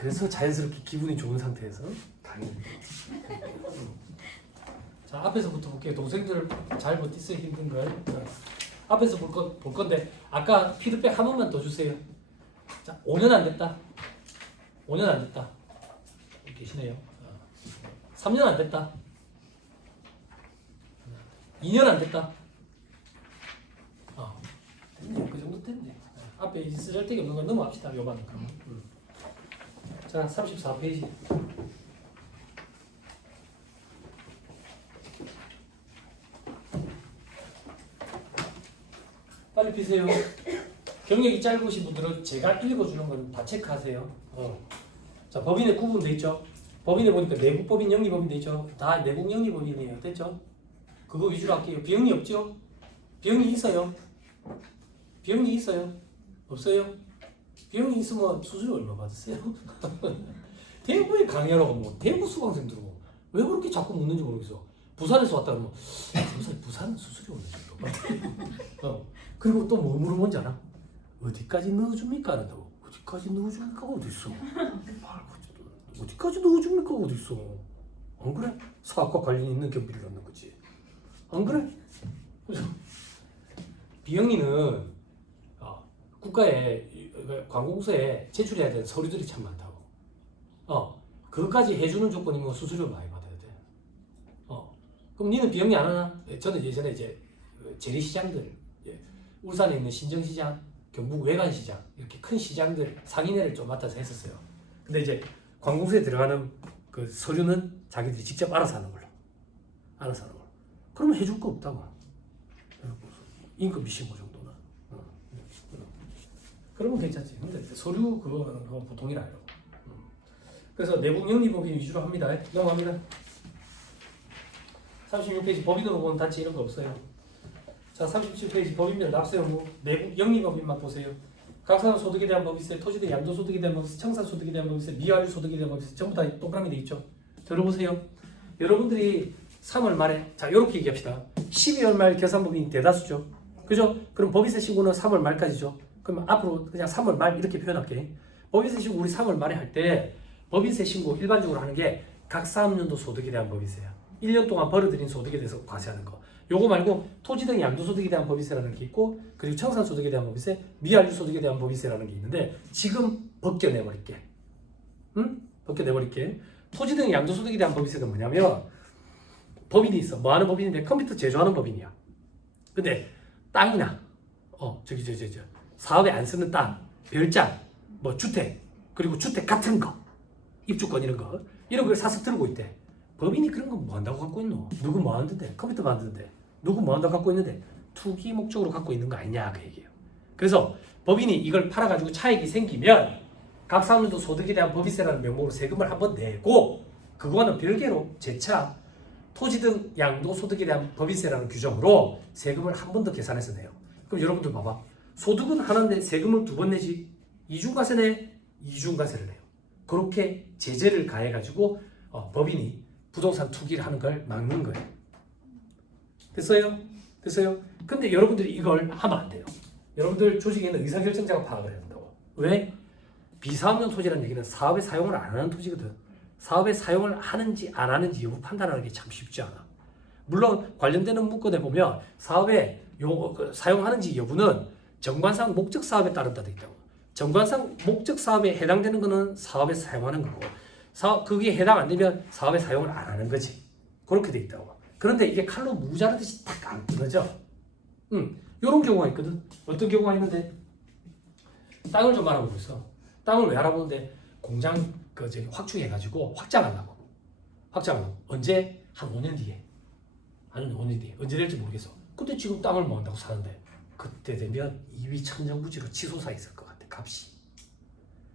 그래서 자연스럽게 기분이 좋은 상태에서 당연히. 자, 앞에서부터 볼게요. 동생들 잘 버티세요. 힘든 걸. 앞에서 볼 건데 아까 피드백 한 번만 더 주세요. 자, 5년 안 됐다. 5년 안 됐다. 계시네요. 3년 안 됐다. 2년 안 됐다. 그 정도 됐네. 앞에 쓰잘데기 없는 건 넘어갑시다. 요반은. 자, 34페이지. 빨리 피세요. 경력이 짧으신 분들은 제가 읽어주는 건 다 체크하세요. 자, 법인에 구분돼 있죠. 법인에 보니까 내국법인 영리법인 돼 있죠. 다 내국 영리법인이에요. 됐죠? 그거 위주로 할게요. 비영리 없죠? 비영리 있어요. 비영리 있어요. 없어요? 비영리 있으면 수수료 얼마 받으세요? 대구에 강의하라고 뭐 대구 수강생 들어오고 왜 그렇게 자꾸 묻는지 모르겠어. 부산에서 왔다 그러면 부산 수수료 어느 정도? 그리고 또 뭐 물어본지 알아? 어디까지 넣어줍니까? 한다고. 어디까지 넣어줍니까? 어딨어? 어디까지 넣어줍니까? 어딨어? 안 그래? 사학과 관련 있는 경비를 넣는 거지. 안 그래? 그래서 비영리는 국가에 관공서에 제출해야 되는 서류들이 참 많다고. 그것까지 해주는 조건이면 수수료를 많이 받아야 돼. 그럼 니는 비영리 안 하나? 저는 예전에 이제 재래시장들, 울산에 있는 신정시장, 경북 외관시장 이렇게 큰 시장들 상인회를 좀 맡아서 했었어요. 근데 이제 관공서에 들어가는 그 서류는 자기들이 직접 알아서 하는 걸로. 알아서 하는 걸로. 그러면 해줄 거 없다고. 임금 미신고 정도는. 그러면 괜찮지. 근데 서류 그거는 보통이라 해요. 그래서 내국 영리법인 위주로 합니다. 넘어갑니다. 36페이지 법인으로 보는 단체 이런 거 없어요. 자, 37페이지 법인별 납세 의무 내국 영리법인만 보세요. 각사는 소득에 대한 법이세, 토지대 양도소득에 대한 법이세, 청산소득에 대한 법이세, 미완료 소득에 대한 법이세 전부 다 동그라미 돼 있죠. 들어보세요. 여러분들이 3월 말에 자 이렇게 얘기합시다. 12월 말 결산법인이 대다수죠. 그죠? 그럼 법인세 신고는 3월 말까지죠. 그럼 앞으로 그냥 3월 말 이렇게 표현할게. 법인세 신고 우리 3월 말에 할 때 법인세 신고 일반적으로 하는 게 각 사업연도 소득에 대한 법이세요. 1년 동안 벌어들인 소득에 대해서 과세하는 거. 요거 말고 토지 등 양도소득에 대한 법인세라는 게 있고 그리고 청산소득에 대한 법인세, 미완료소득에 대한 법인세라는 게 있는데 지금 벗겨내버릴게. 벗겨내버릴게. 토지 등 양도소득에 대한 법인세가 뭐냐면 법인이 있어. 뭐 하는 법인인데 컴퓨터 제조하는 법인이야. 근데 땅이나 사업에 안 쓰는 땅, 별장, 뭐 주택, 그리고 주택 같은 거, 입주권 이런 걸 사서 들고 있대. 법인이 그런 거 뭐 한다고 갖고 있노? 누구 뭐 하는데? 컴퓨터 만드는데. 누구 뭐 한다고 갖고 있는데? 투기 목적으로 갖고 있는 거 아니냐 그 얘기예요. 그래서 법인이 이걸 팔아가지고 차익이 생기면 각 사업연도 소득에 대한 법인세라는 명목으로 세금을 한번 내고 그거는 별개로 재차 토지 등 양도소득에 대한 법인세라는 규정으로 세금을 한 번 더 계산해서 내요. 그럼 여러분들 봐봐. 소득은 하나인데 세금을 두 번 내지. 이중과세 내, 이중과세를 내요. 그렇게 제재를 가해가지고 법인이 부동산 투기를 하는 걸 막는 거예요. 됐어요? 됐어요? 근데 여러분들이 이걸 하면 안 돼요. 여러분들 조직에는 의사결정자가 파악을 해야 된다고. 왜? 비사업용 토지라는 얘기는 사업에 사용을 안 하는 토지거든. 사업에 사용을 하는지 안 하는지 여부 판단하는 게 참 쉽지 않아. 물론 관련되는 문건에 보면 사업에 사용하는지 여부는 정관상 목적 사업에 따른다 돼 있다고. 정관상 목적 사업에 해당되는 거는 사업에 사용하는 거고 그게 해당 안 되면 사업에 사용을 안 하는 거지. 그렇게 돼 있다고. 그런데 이게 칼로 무자르듯이 딱 안 끊어져. 요런 경우가 있거든. 어떤 경우가 있는데 땅을 좀 알아보고 있어. 땅을 왜 알아보는데 공장 확충해가지고 확장하려고. 언제? 한 5년 뒤에. 아니면 5년 뒤에. 언제 될지 모르겠어. 근데 지금 땅을 뭐 한다고 사는데 그때 되면 이위천정부지로 치솟아 있을 것 같아. 값이.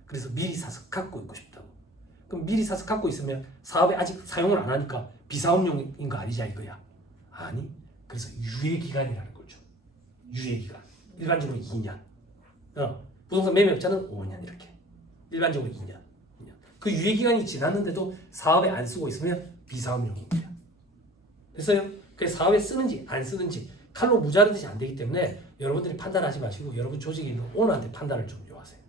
그래서 미리 사서 갖고 있고 싶다고. 그럼 미리 사서 갖고 있으면 사업에 아직 사용을 안 하니까 비사업용인 거 아니냐 이거야. 아니. 그래서 유예기간이라는 걸 줘. 유예기간. 일반적으로 2년. 부동산 매매업자는 5년 이렇게. 일반적으로 2년. 그 유예기간이 지났는데도 사업에 안 쓰고 있으면 비사업용인 거야. 됐어요? 그래서 사업에 쓰는지 안 쓰는지 칼로 무자르듯이 안 되기 때문에 여러분들이 판단하지 마시고 여러분 조직에 있는 오너한테 판단을 좀 요하세요.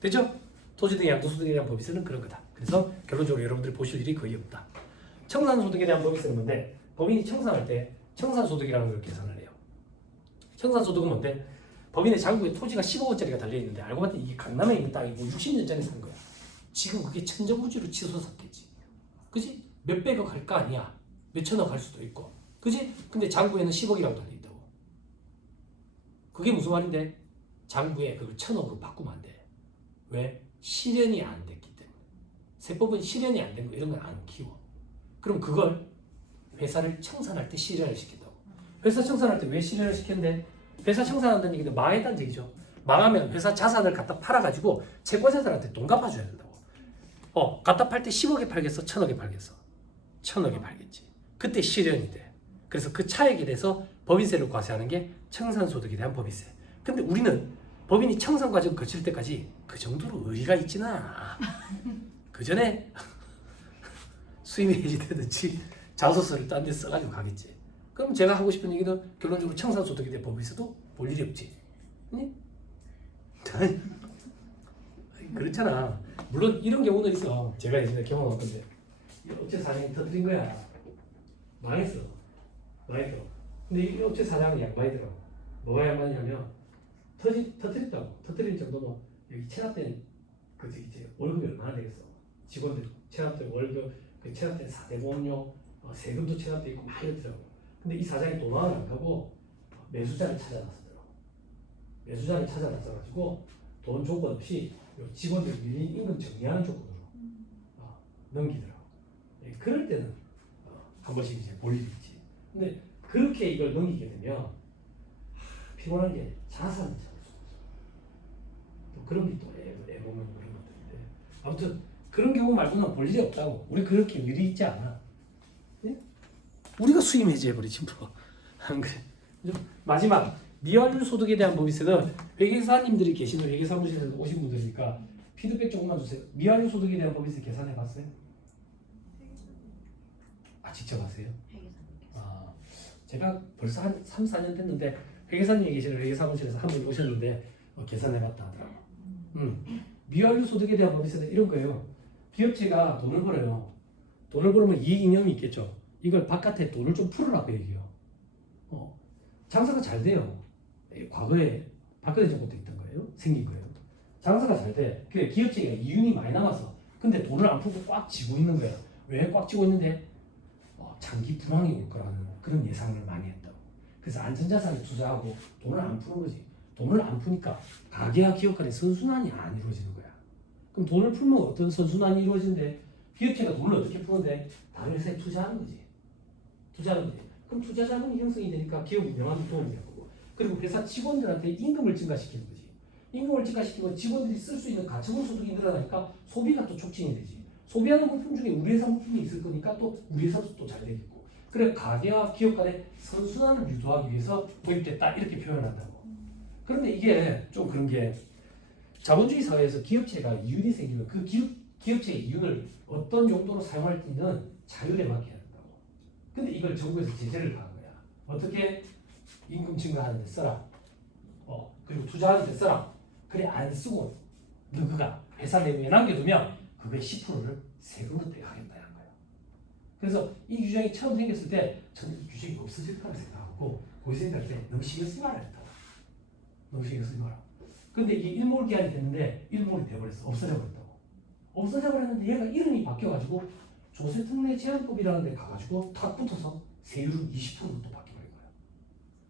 됐죠? 토지 등의 양도소득에 대한 법인세는 그런 거다. 그래서 결론적으로 여러분들이 보실 일이 거의 없다. 청산소득에 대한 법인세는 뭔데? 법인이 청산할 때 청산소득이라는 걸 계산을 해요. 청산소득은 뭔데? 법인의 장부에 토지가 15억짜리가 달려있는데 알고 봤더니 이게 강남에 있는 땅이고 60년 전에 산 거야. 지금 그게 천정부지로 치솟았겠지. 그지? 몇백억 할 거 아니야. 몇천억 할 수도 있고. 그지? 근데 장부에는 10억이라고 달려있다고. 그게 무슨 말인데? 장부에 그걸 1000억으로 바꾸면 안 돼. 왜? 실현이 안 됐기 때문에. 세법은 실현이 안 된 거 이런 건 안 키워. 그럼 그걸 회사를 청산할 때 실현을 시킨다고. 회사 청산할 때 왜 실현을 시켰는데? 회사 청산한다는 얘기는 망했다는 얘기죠. 망하면 회사 자산을 갖다 팔아가지고 채권자들한테 돈 갚아줘야 된다고. 갖다 팔 때 10억에 팔겠어? 1000억에 팔겠어? 1000억에 팔겠지. 그때 실현이 돼. 그래서 그 차액에 대해서 법인세를 과세하는 게 청산소득에 대한 법인세. 근데 우리는 법인이 청산 과정 거칠 때까지 그 정도로 의의가 있지는 않아. 그 전에 수임이 해지되든지 자소서를 딴 데 써가지고 가겠지. 그럼 제가 하고 싶은 얘기는 결론적으로 청산소득에 대한 법인세도 볼 일이 없지. 응? 그렇잖아. 물론 이런 경우는 있어. 제가 예전에 경험한 건데 이 업체 사장이 터뜨린 거야. 망했어. 근데 이 업체 사장은 양반이더라고. 뭐가 양반이냐면 터뜨렸다고. 터뜨린 정도면 여기 체납된 이제 월급이 얼마나 되겠어. 직원들 체납된 월급, 그 체납된 사대보험료, 세금도 체납돼 있고 막 이렇더라고. 근데 이 사장이 도망을 안 가고 매수자를 찾아놨더라고. 매수자를 찾아놨어가지고 돈 조건 없이 직원들 밀린 임금 정리하는 조건으로 넘기더라고. 그럴 때는 한 번씩 이제 볼 일이 있지. 근데 그렇게 이걸 넘기게 되면 피곤한 게 자산을 잡을 수 없어. 또 그런 게 또 애보면 그런 것들인데 아무튼 그런 경우 말고는 볼 일이 없다고. 우리 그렇게 일이 있지 않아. 예? 우리가 수임 해지해버리지 뭐. 안 그래? 마지막 미완료 소득에 대한 법인세는 회계사님들이 계시는 회계사무실에서 오신 분들이니까 피드백 조금만 주세요. 미완료 소득에 대한 법인세 계산해봤어요? 직접 하세요? 제가 벌써 한 3, 4년 됐는데 회계사님이 계시는 회계사무실에서 한 분 오셨는데 계산해봤다 하더라고. 미완료 소득에 대한 법인세는 이런 거예요. 기업체가 돈을 벌어요. 돈을 벌으면 이익 이념이 있겠죠. 이걸 바깥에 돈을 좀 풀으라고 얘기해요. 장사가 잘 돼요. 과거에 박근혜 정부 때 있던 거예요. 생긴 거예요. 장사가 잘 돼. 그래 기업체가 이윤이 많이 남아서 근데 돈을 안 풀고 꽉 쥐고 있는 거야. 왜 꽉 쥐고 있는데? 장기 불황이 올 거라는 그런 예상을 많이 했다고. 그래서 안전자산에 투자하고 돈을 안 푸는 거지. 돈을 안 푸니까 가게와 기업 간의 선순환이 안 이루어지는 거야. 그럼 돈을 풀면 어떤 선순환이 이루어지는데 기업체가 돈을 어떻게 푸는데 다른 회사에 투자하는 거지. 그럼 투자 자금이 형성이 되니까 기업 운영하는 데 도움이 되고 그리고 회사 직원들한테 임금을 증가시키는 거지. 임금을 증가시키면 직원들이 쓸 수 있는 가처분 소득이 늘어나니까 소비가 또 촉진이 되지. 소비하는 물품 중에 우리 회사 물품이 있을 거니까 또 우리 회사도 또 잘 되겠고. 그래 가게와 기업 간의 선순환을 유도하기 위해서 도입됐다 이렇게 표현한다고. 그런데 이게 좀 그런 게 자본주의 사회에서 기업체가 이윤이 생기면 그 기업체의 이윤을 어떤 용도로 사용할지는 자율에 맡겨야 된다고. 근데 이걸 정부에서 제재를 가한 거야. 어떻게? 임금 증가하는 데 써라. 그리고 투자하는 데 써라. 그래 안 쓰고 너가 회사 내부에 남겨두면 그거의 10%를 세금으로 떼가겠다 한 거야. 그래서 이 규정이 처음 생겼을 때 저는 이 규정이 없어질 거라 생각하고 고위 생각할 때 너무 신경 쓰지 말아야 했다. 너무 신경 쓰지 마라. 근데 이게 일몰 기한이 됐는데 일몰이 돼버렸어. 없어져 버렸다고. 없어져 버렸는데 얘가 이름이 바뀌어가지고 조세특례 제한법이라는 데 가가지고 탁 붙어서 세율은 20%로 또 바뀌어버린 거야.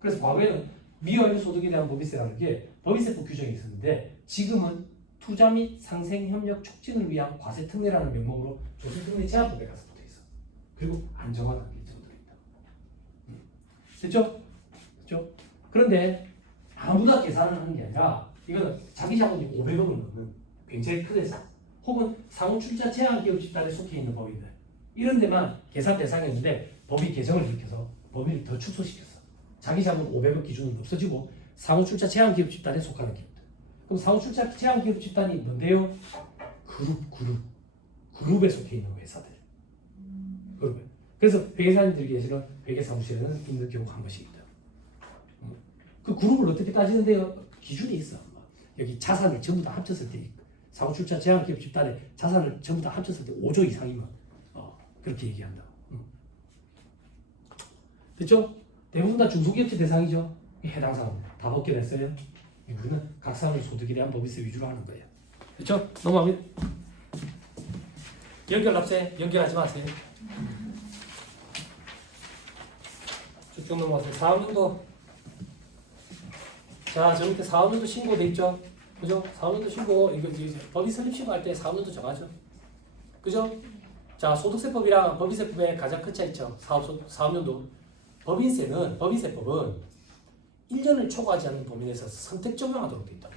그래서 과거에는 미완료 소득에 대한 법인세라는 게 법인세법 규정이 있었는데 지금은 투자 및 상생 협력 촉진을 위한 과세 특례라는 명목으로 조세특례 제한법에 가서 붙어 있어. 그리고 안정화라는 게 들어있다. 됐죠? 됐죠? 그런데 아무나 계산을 하는 게 아니라 이거는 자기 자본이 500억을 넘는 굉장히 큰 회사 혹은 상호출자 제한기업 집단에 속해 있는 법인들 이런 데만 계산 대상이었는데 법이 개정을 일으켜서 법인을 더 축소시켰어. 자기 자본 500억 기준은 없어지고 상호출자 제한기업 집단에 속하는 기업들. 그럼 상호출자 제한기업 집단이 뭔데요? 그룹에 속해 있는 회사들. 그룹에. 그래서 회계사님들이 계시는 회계사무실에는 있는 경우가 한 번씩 있다. 그 그룹을 어떻게 따지는데요? 기준이 있어. 여기 자산을 전부 다 합쳤을 때 사고 출자 제한 기업 집단의 자산을 전부 다 합쳤을 때 5조 이상이면 그렇게 얘기한다. 됐죠? 대부분 다 중소기업체 대상이죠. 해당 사항 다 벗겨냈어요. 우리는 각 사람의 소득에 대한 법인세 위주로 하는 거예요. 됐죠? 넘어가면 연결 납세 연결하지 마세요. 쭉쭉 넘어가세요. 4학년도 자, 저 밑에 4학년도 신고돼 있죠? 그죠? 4학년도 신고 이거 이제 법인 설립 신고할 때 4학년도 정하죠. 그죠? 자, 소득세법이랑 법인세법의 가장 큰 차이 있죠. 4학년도 법인세법은 1년을 초과하지 않는 범위에서 선택 적용하도록 되어 있다.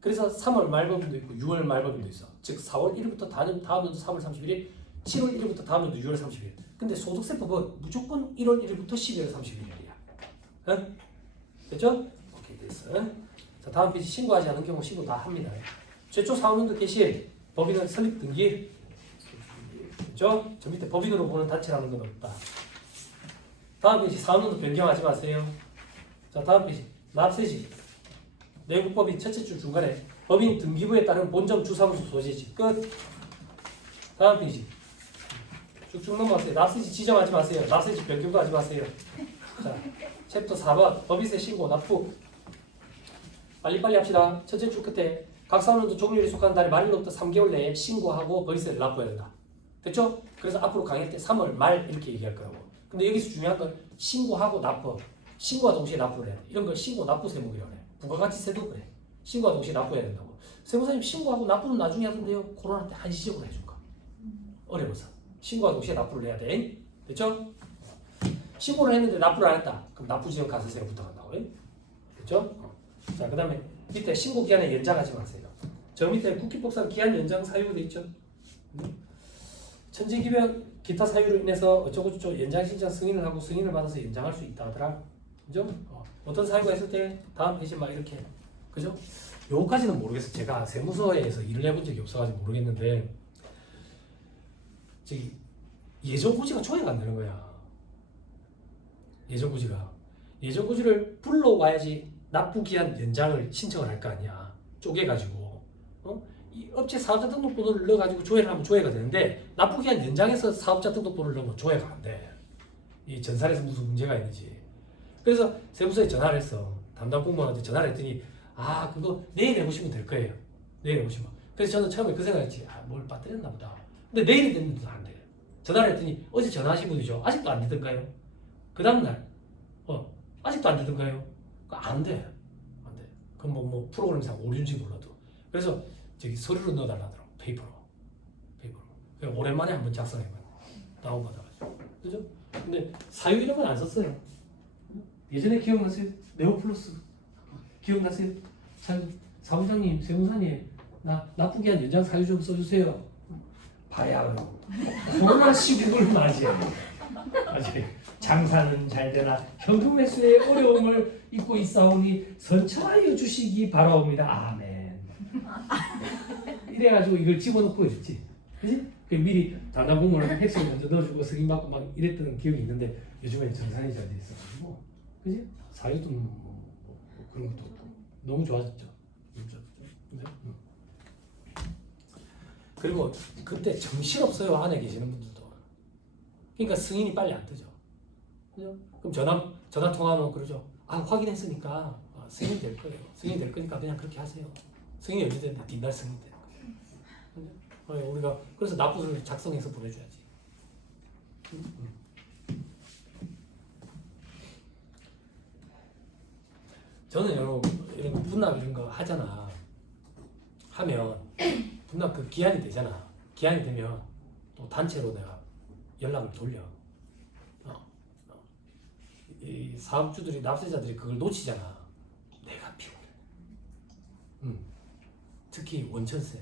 그래서 3월 말법인도 있고 6월 말법인도 있어. 즉 4월 1일부터 다음 연도 3월 31일, 7월 1일부터 다음 연도 6월 30일. 근데 소득세법은 무조건 1월 1일부터 12월 31일이야. 응? 됐죠? 오케이, 됐어. 자, 다음 페이지 신고하지 않은 경우 신고 다 합니다. 최초 4학년도 개시 법인은 설립 등기. 됐죠? 저 밑에 법인으로 보는 단체라는 건 없다. 다음 페이지 4학년도 변경하지 마세요. 자, 다음 페이지 납세지. 내국법인 첫째 줄 중간에 법인 등기부에 따른 본점 주사무소 소재지. 끝. 다음 페이지 쭉쭉 넘어가세요. 납세지 지정하지 마세요. 납세지 변경도 하지 마세요. 자, 챕터 4번 법인세 신고 납부. 빨리빨리 합시다. 첫째 줄 끝에 각 사업원도 종료일에 속하는 달의 말일로부터 3개월 내에 신고하고 법인세를 납부해야 된다. 됐죠? 그래서 앞으로 강의 때 3월 말 이렇게 얘기할 거라고. 근데 여기서 중요한 건 신고하고 납부. 신고와 동시에 납부를 해야 돼. 이런 걸 신고 납부 세목이라고 해. 부가가치세도 그래. 신고와 동시에 납부해야 된다고. 세무사님 신고하고 납부는 나중에 하던데요. 코로나 때 한시적으로 해줄까? 어려워서. 신고와 동시에 납부를 해야 돼. 됐죠? 신고를 했는데 납부를 안 했다. 그럼 납부지원 가세세가 부탁한다고. 됐죠? 자, 그 다음에 밑에 신고 기한에 연장하지 마세요. 저 밑에 국기법상 기한 연장 사유가 돼 있죠? 천재기변 기타 사유로 인해서 어쩌고저쩌고 연장 신청 승인을 하고 승인을 받아서 연장할 수 있다 하더라. 그죠? 어떤 사유가 있을 때 다음 페이지 막 이렇게. 그죠? 요거까지는 모르겠어요. 제가 세무서에서 일을 해본 적이 없어가지고 모르겠는데 저기 예정고지가 조회가 안 되는 거야. 예정고지를 불러와야지 납부기한 연장을 신청을 할 거 아니야. 쪼개가지고 이 업체 사업자 등록번호를 넣어가지고 조회를 하면 조회가 되는데 납부기한 연장해서 사업자 등록번호를 넣으면 조회가 안 돼. 이 전산에서 무슨 문제가 있는지. 그래서 세무서에 전화를 했어. 담당 공무원한테 전화를 했더니 그거 내일 해보시면 될 거예요. 내일 해보시면. 그래서 저는 처음에 그 생각했지. 뭘 빠뜨렸나 보다. 근데 내일이 됐는데도 안 돼. 전화를 했더니 어제 전화하신 분이죠. 아직도 안 되던가요? 그 다음날 아직도 안 되던가요? 안 돼. 안 돼. 그럼 뭐 프로그램상 오류인지 몰라도. 그래서 저기 서류로 넣어달라더라고. 페이퍼로. 그래서 오랜만에 한번 작성해봐요. 다운받아가지고. 그죠? 근데 사유 이름은 안 썼어요. 예전에 기억나세요? 네오플러스. 기억나세요? 사무장님, 세무사님, 나 납부기한 연장 사유 좀 써주세요. 봐야 코로나 시국을 맞이해. 장사는 잘 되나 현금 매수의 어려움을 잊고 있사오니 선처하여 주시기 바라옵니다. 아멘. 이래가지고 이걸 집어넣고 있지. 그지? 미리 담당 공무원한테 팩스를 먼저 넣어주고 승인받고 막 이랬던 기억이 있는데 요즘에 정산이 잘 돼 있어가지고. 그지? 사유도 그런 것도 없고 너무 좋아졌죠. 그죠? 그리고 그때 정신없어요. 안에 계시는 분들도. 그러니까 승인이 빨리 안 뜨죠. 그죠? 그럼 전화 통화하면 그러죠. 확인했으니까 승인 될 거예요. 승인 될 거니까 그냥 그렇게 하세요. 승인이 언제 되는데 뒷날 승인 되는 거예요. 우리가 그래서 납부서를 작성해서 보내줘야지. 저는 이런 거 분납 이런 거 하잖아. 하면 분납 그 기한이 되잖아. 기한이 되면 또 단체로 내가 연락을 돌려. 이 사업주들이 납세자들이 그걸 놓치잖아. 내가 피곤해. 특히 원천세.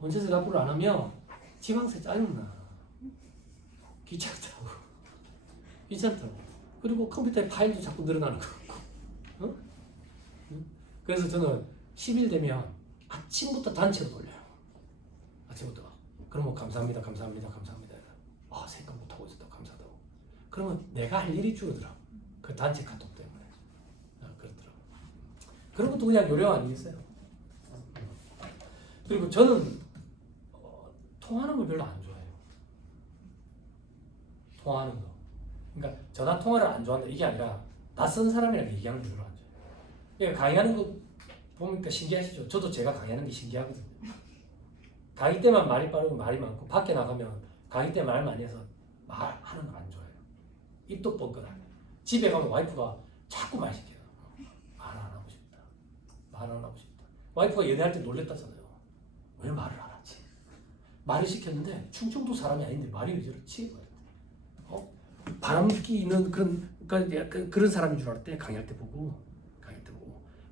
원천세 납부를 안 하면 지방세 짜증나. 귀찮다고. 그리고 컴퓨터에 파일도 자꾸 늘어나는 거 같고. 그래서 저는 10일 되면 아침부터 단체로 돌려요. 아침부터. 그러면 감사합니다. 생각 못하고 있었다. 감사하다고. 그러면 내가 할 일이 줄어들어. 그 단체 카톡 때문에. 그렇더라고. 그런 것도 그냥 요령 아니겠어요? 그리고 저는 통하는 걸 별로 안 좋아해요. 통하는 거. 그러니까 전화 통화를 안 좋아한다 이게 아니라 낯선 사람이랑 얘기하는 걸 별로 안 좋아해요. 그러니까 강의하는 거 보니까 신기하시죠? 저도 제가 강의하는 게 신기하거든요. 강의 때만 말이 빠르고 말이 많고 밖에 나가면 강의 때 말 많이 해서 말하는 거 안 좋아해요. 입도 뻥끗하게. 집에 가면 와이프가 자꾸 말 시켜요. 말 안 하고 싶다. 말 안 하고 싶다. 와이프가 연애할 때 놀랬다잖아요. 왜 말을 안 하지? 말을 시켰는데 충청도 사람이 아닌데 말이 왜 저렇지? 바람기 있는 그런 그러니까 약간 그런 사람인 줄 알았대. 강의할 때 보고.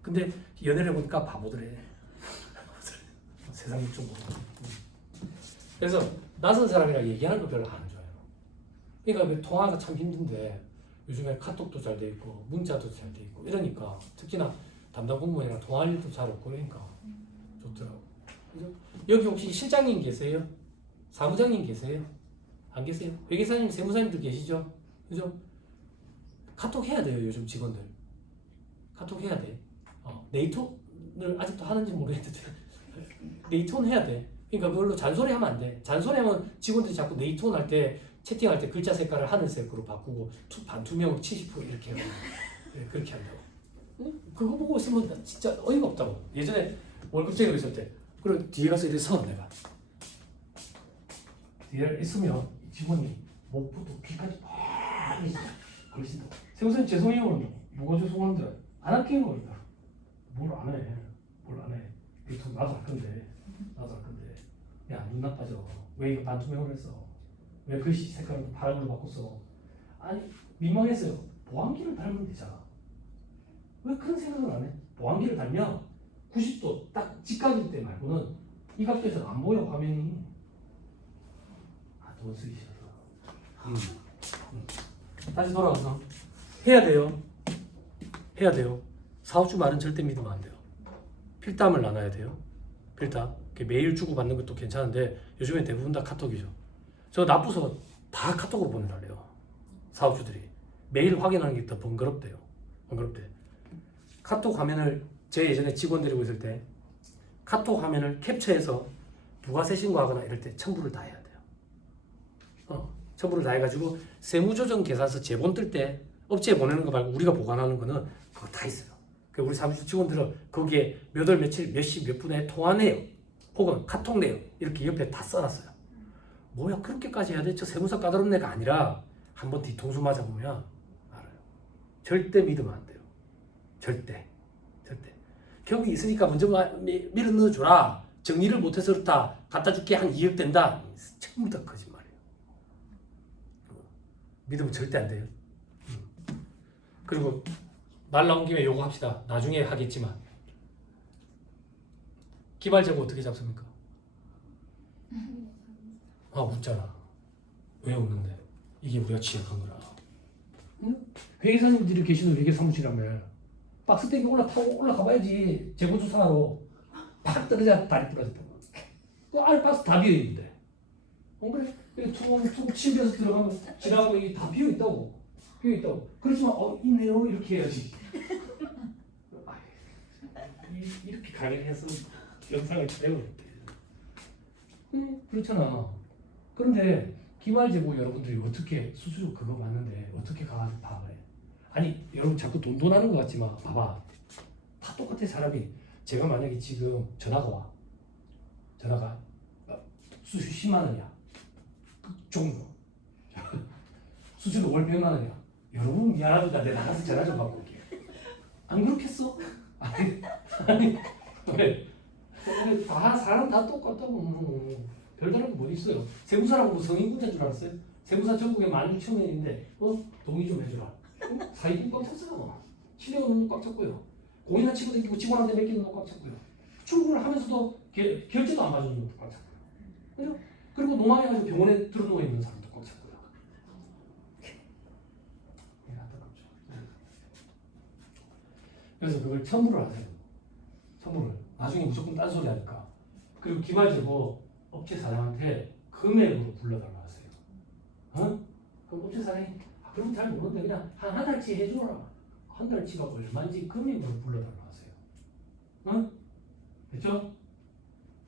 근데 연애를 해보니까 바보들해. 세상이 좀 그래서 낯선 사람이랑 얘기하는 거 별로 안 좋아해요. 그러니까 그 통화가 참 힘든데 요즘에 카톡도 잘 돼 있고 문자도 잘 돼 있고 이러니까 특히나 담당 공무원이랑 통화할 일도 잘 없고 그러니까 좋더라고. 그죠? 여기 혹시 실장님 계세요? 사무장님 계세요? 안 계세요? 회계사님, 세무사님들 계시죠? 그죠? 카톡 해야 돼요 요즘 직원들. 카톡 해야 돼. 네이트를 아직도 하는지 모르겠는데 네이트온 해야 돼. 그러니까 그걸로 잔소리하면 안 돼. 잔소리하면 직원들이 자꾸 네이트온 할 때 채팅할 때 글자 색깔을 하늘색으로 바꾸고 반투명 70% 이렇게 해가지고 그렇게 한다고. 응? 그거 보고 있으면 나 진짜 어이가 없다고. 예전에 월급쟁이로 있을 때 그리고 뒤에 가서 이렇게 서 내가 뒤에 있으면 직원이 목부터 귀까지 막 그러신다고. 세우선님 죄송해요. 뭐가 죄송한데 안 할게요. 뭘 안 해. 나도 할 건데. 야, 눈 나빠져. 왜 이거 반투명으로 했어? 왜 글씨 색깔을 파란으로 바꿨어? 아니, 민망했어요. 보안기를 달면 되잖아. 왜 큰 생각을 안 해? 보안기를 달면 90도 딱 직각일 때 말고는 이 각도에서 안 보여, 화면이. 돈 쓰기 싫어서. 다시 돌아가서 해야 돼요. 사업주 말은 절대 믿으면 안 돼요. 필담을 나눠야 돼요. 필담. 메일 주고받는 것도 괜찮은데 요즘엔 대부분 다 카톡이죠. 저 납부서 다 카톡으로 보내달래요. 사업주들이. 메일 확인하는 게 더 번거롭대요. 카톡 화면을 제 예전에 직원 데리고 있을 때 카톡 화면을 캡처해서 부가세 신고하거나 이럴 때 첨부를 다 해야 돼요. 첨부를 다 해가지고 세무조정 계산서 제본 뜰 때 업체에 보내는 거 말고 우리가 보관하는 거는 그거 다 있어요. 우리 사무실 직원들은 거기에 몇 월 며칠 몇 시 몇 분에 통화 내역 혹은 카톡 내역 이렇게 옆에 다 써놨어요. 뭐야 그렇게까지 해야 돼? 저 세무사 까다로운 애가 아니라 한번 뒤통수 맞아보면 알아요. 절대 믿으면 안 돼요. 절대. 경비 있으니까 먼저 밀어 넣어줘라. 정리를 못해서 그렇다. 갖다 줄게 한 2억 된다. 전부 다 거짓말이에요. 믿으면 절대 안 돼요. 그리고 말 나온 김에 요거 합시다. 나중에 하겠지만 기말 재고 어떻게 잡습니까? 웃잖아. 왜 웃는데? 이게 우리가 취약한 거라. 응? 회계사님들이 계시는 회계사무실이라며 박스 땡기 올라가 봐야지. 재고 조사하러 팍 떨어져 다리 부러졌다고. 그 안에 박스 다 비어 있는데. 그래? 툭툭 침대에서 들어가면 지나가고 이게 다 비어 있다고. 그렇지만 있네요 이렇게 해야지. 이렇게 강연해서 영상을 촬영을 그렇잖아. 그런데 기말재고 여러분들이 어떻게 수수료 그거 맞는데 어떻게 가가지고 다 그래? 아니 여러분 자꾸 돈하는 것 같지만 봐봐. 다 똑같아 사람이. 제가 만약에 지금 전화가 수수료 10만 원이야. 종로. 수수료 월 100만 원이야. 여러분 미안하다. 내가 나가서 전화 좀 받고 올게. 안 그렇겠어? 아니 왜? 다 사람 다 똑같다고. 별다른 거 뭐 있어요? 세무사라고 뭐 성인군자인 줄 알았어요? 세무사 전국에 16,000명인데 동의 좀 해주라. 사기꾼 꽉 찼어요. 친해오는 꽉 찼고요. 공인한 친구 생기고 직원한테 맡기는 거 꽉 찼고요. 출근을 하면서도 결제도 안 맞는 것도 꽉 찼고요. 그죠? 그리고 노말해가지고 병원에 들어누워 있는 사람도 꽉 찼고요. 그래서 그걸 첨부를 하세요. 나중에 무조건 딴소리 하니까. 그리고 기말재고 업체 사장한테 금액으로 불러달라 하세요. 그럼 업체 사장이 그럼 잘 모르는데 그냥 한 달치 해줘라. 한 달치가 얼마인지 금액으로 불러달라 하세요. 됐죠?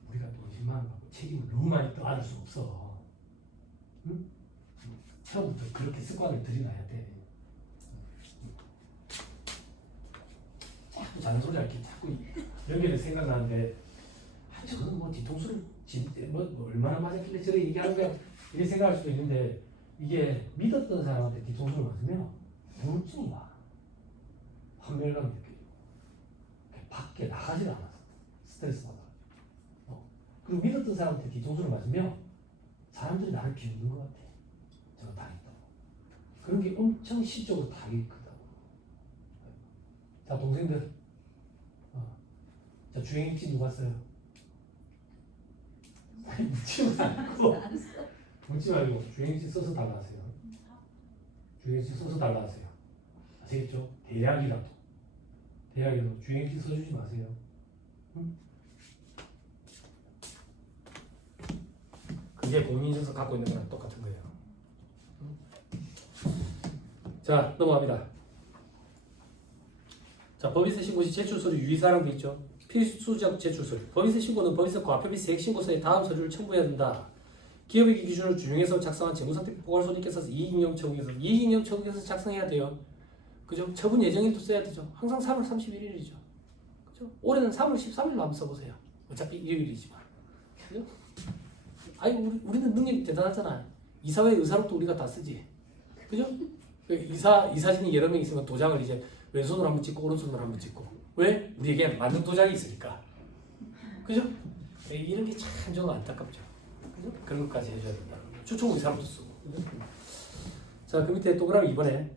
우리가 거짓말을 하고 책임을 너무 많이 떠안을 수 없어. 응? 처음부터 그렇게 습관을 들여놔야 돼. 자꾸 자는 소리 할게 자꾸 여기는 생각나는데 저는 뭐 뒤통수를 뭐 얼마나 맞았길래 저래 얘기하는 거야 이렇게 생각할 수도 있는데 이게 믿었던 사람한테 뒤통수를 맞으면 우울증이 와. 환멸감이 느껴져. 밖에 나가질 않아서 스트레스 받아. 그리고 믿었던 사람한테 뒤통수를 맞으면 사람들이 나를 비웃는 것 같아. 저거 당했다고. 그런 게 엄청 시적으로 타격이 크다고. 자 동생들, 자 주행일지 누가 써요? 묻지 말고 주행일지 써서 달라 하세요. 주행일지 써서 달라 하세요. 아시겠죠? 대략이라도 주행일지 써주지 마세요. 응? 그게 본인에서 갖고 있는 거랑 똑같은 거예요. 응? 자 넘어갑니다. 자 법인세 신고 시 제출 서류 유의사항도 있죠. 필수적 제출 서류. 법인세 신고는 법인세 과표비세 신고서에 다음 서류를 첨부해야 된다. 기업의 기준을 준용해서 작성한 재무상태 보고할 손님께서 이익잉여 청구에서 작성해야 돼요. 그죠? 처분 예정일도 써야 되죠. 항상 3월 31일이죠. 그죠? 올해는 3월 13일로 한번 써보세요. 어차피 일요일이지만. 그죠? 아니 우리는 능력이 대단하잖아. 이사회 의사록도 우리가 다 쓰지. 그죠? 이사진이 여러 명 있으면 도장을 이제 왼손으로 한번 찍고 오른손으로 한번 찍고. 왜? 우리에게 맞는 도장이 있으니까. 그죠? 이런 게 참 좀 안타깝죠. 그죠? 그런 것까지 해줘야 된다. 추천 의사록도 쓰고. 그죠? 자, 그 밑에 동그라미 2번에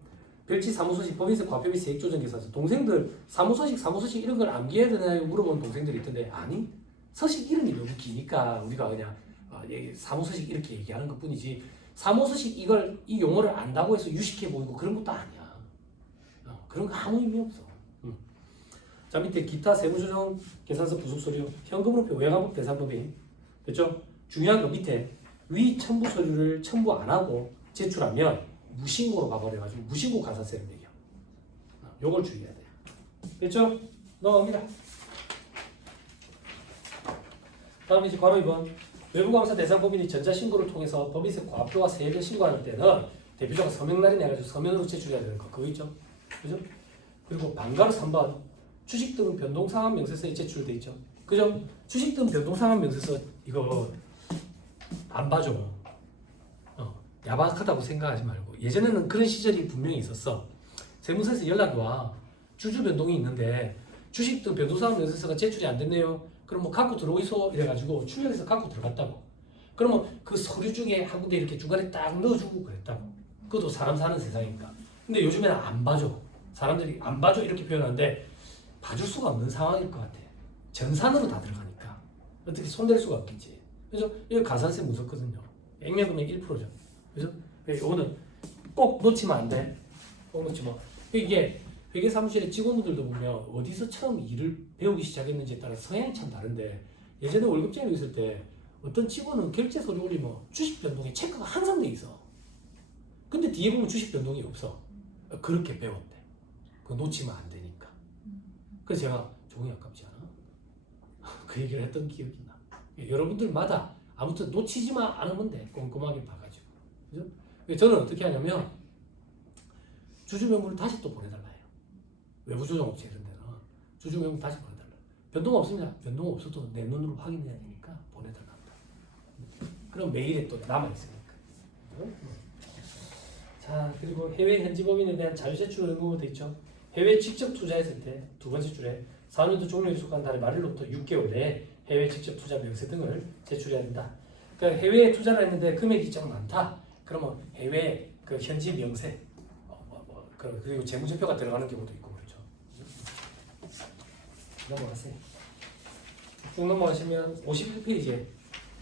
별지 사무소식 법인세 과표비 세액 조정 계산서. 동생들 사무소식 이런 걸 암기해야 되나요? 물어보는 동생들이 있던데 아니 서식 이름이 너무 기니까 우리가 그냥 사무소식 이렇게 얘기하는 것 뿐이지 사무소식 이 용어를 안다고 해서 유식해 보이고 그런 것도 아니야. 그런 거 아무 의미 없어. 자 밑에 기타 세무조정 계산서 부속 서류 현금으로 외환법 대상법인 됐죠? 중요한 거 밑에 위 첨부 서류를 첨부 안 하고 제출하면 무신고로 가버려가지고 무신고 가산세를 매겨. 요걸 주의해야 돼. 됐죠? 넘어갑니다. 다음 이제 괄호 2번 외부감사 대상법인이 전자신고를 통해서 법인세 과표와 세액을 신고하는 때는 대표자가 서명날이 내가지고 서면으로 제출해야 되는 거 그거 있죠? 그죠? 그리고 반가로 3번 주식 등 변동상환 명세서에 제출돼 있죠? 그죠? 주식 등 변동상환 명세서 이거 안 봐줘. 야박하다고 생각하지 말고 예전에는 그런 시절이 분명히 있었어. 세무서에서 연락이 와. 주주 변동이 있는데 주식 등 변동상환 명세서가 제출이 안 됐네요. 그럼 뭐 갖고 들어오이소 이래가지고 출력해서 갖고 들어갔다고. 그러면 그 서류 중에 한 군데 이렇게 중간에 딱 넣어주고 그랬다고. 그것도 사람 사는 세상이니까. 근데 요즘에는 안 봐줘. 사람들이 안 봐줘 이렇게 표현하는데 봐줄 수가 없는 상황일 것 같아. 전산으로 다 들어가니까 어떻게 손댈 수가 없겠지. 그래서 이거 가산세 무섭거든요. 액면금액 1%죠. 그죠? 이거는 꼭 놓치면 안 돼. 꼭 놓치면. 이게 회계사무실의 직원분들도 보면 어디서 처음 일을 배우기 시작했는지에 따라 성향이 참 다른데 예전에 월급쟁이로 있을 때 어떤 직원은 결제 서류 올리면 주식 변동에 체크가 항상 돼 있어. 근데 뒤에 보면 주식 변동이 없어. 그렇게 배웠대. 그거 놓치면 안 되니까. 그래서 제가 종이 아깝지 않아? 그 얘기를 했던 기억이 나. 여러분들마다 아무튼 놓치지만 않으면 돼. 꼼꼼하게 봐가지고. 그죠? 저는 어떻게 하냐면 주주명부를 다시 또 보내달라 해요. 외부조정업체 이런 데는 주주명부 다시 보내달라. 변동 없습니다. 변동 없어도 내 눈으로 확인해야 되니까 보내달라 한다. 그럼 메일에 또 남아있으니까. 자 그리고 해외 현지 법인에 대한 자유제출 의무가 돼 있죠. 해외 직접 투자했을 때 두 번째 줄에 4년도 종료에 속한 달의 말일로부터 6개월 내에 해외 직접 투자 명세 등을 제출해야 된다. 그러니까 해외에 투자를 했는데 금액이 좀 많다. 그러면 해외 그 현지 명세 그리고 재무제표가 들어가는 경우도 있고 그렇죠. 넘어가세요. 쭉 넘어가시면 51페이지에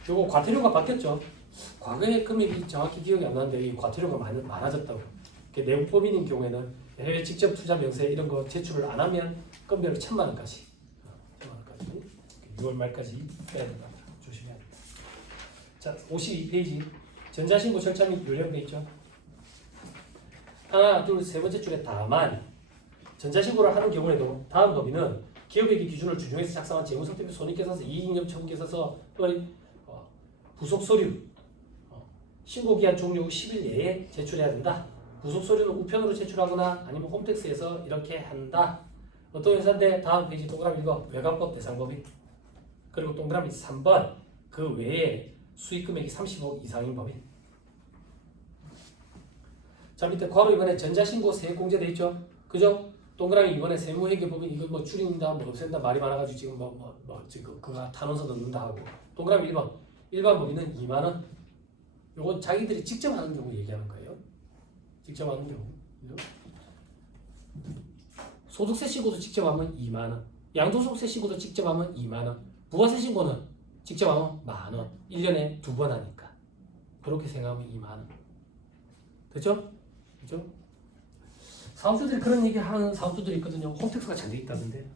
요거 과태료가 바뀌었죠. 과거의 금액이 정확히 기억이 안 나는데 이 과태료가 많아졌다고. 내부법인인 경우에는 해외 직접 투자 명세 이런 거 제출을 안 하면 건별로 1,000만 원까지 6월 말까지 빼야 된다. 조심해야 된다. 자 52페이지 전자신고 절차 및 요령돼 있죠. 하나, 둘, 세 번째 줄에 다만 전자신고를 하는 경우에도 다음 법인은 기업회계 기준을 준용해서 작성한 재무상태표 손익계산서, 이익잉여 처분계산서, 부속 서류 신고기한 종료 후 10일 내에 제출해야 된다. 부속 서류는 우편으로 제출하거나 아니면 홈택스에서 이렇게 한다. 어떤 회사인데 다음 페이지 동그라미 읽어. 외관법 대상법인. 그리고 동그라미 3번 그 외에 수익금액이 30억 이상인 법인. 자 밑에 괄호 이번에 전자신고 세액공제 돼 있죠. 그죠? 동그라미 이번에 세무회계법인 이거 뭐 줄인다 뭐 없앤다 말이 많아가지고 지금 지금 그거 탄원서 넣는다 하고. 동그라미 1번 일반 법인은 2만 원. 요건 자기들이 직접 하는 경우 얘기하는 거예요. 직접 하는 경우. 그죠? 소득세 신고도 직접 하면 2만 원. 양도소득세 신고도 직접 하면 2만 원. 부가세 신고는 직접 하면 만 원. 1년에 2번 하니까. 그렇게 생각하면 2만 원. 됐죠? 그죠? 사업주들이 그런 얘기 하는 사업주들이 있거든요. 홈택스가 잘 돼 있다던데.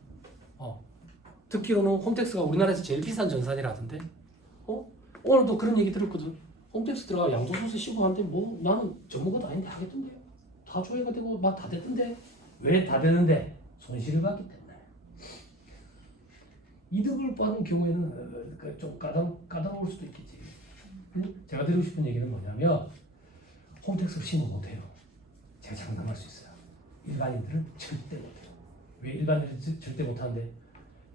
듣기로는 홈택스가 우리나라에서 제일 비싼 전산이라던데. 오늘도 그런 얘기 들었거든. 홈택스 들어가 양도소득세 신고하는데 뭐 나는 전문가도 아닌데 하겠던데요. 다 조회가 되고 막 다 됐던데. 왜 다 되는데? 손실을 봤기 때문에. 이득을 받는 경우에는 좀 까다로울 수도 있겠지. 제가 드리고 싶은 얘기는 뭐냐면 홈택스를 신고 못해요. 제가 장담할 수 있어요. 일반인들은 절대 못해요. 왜 일반인들은 절대 못하는데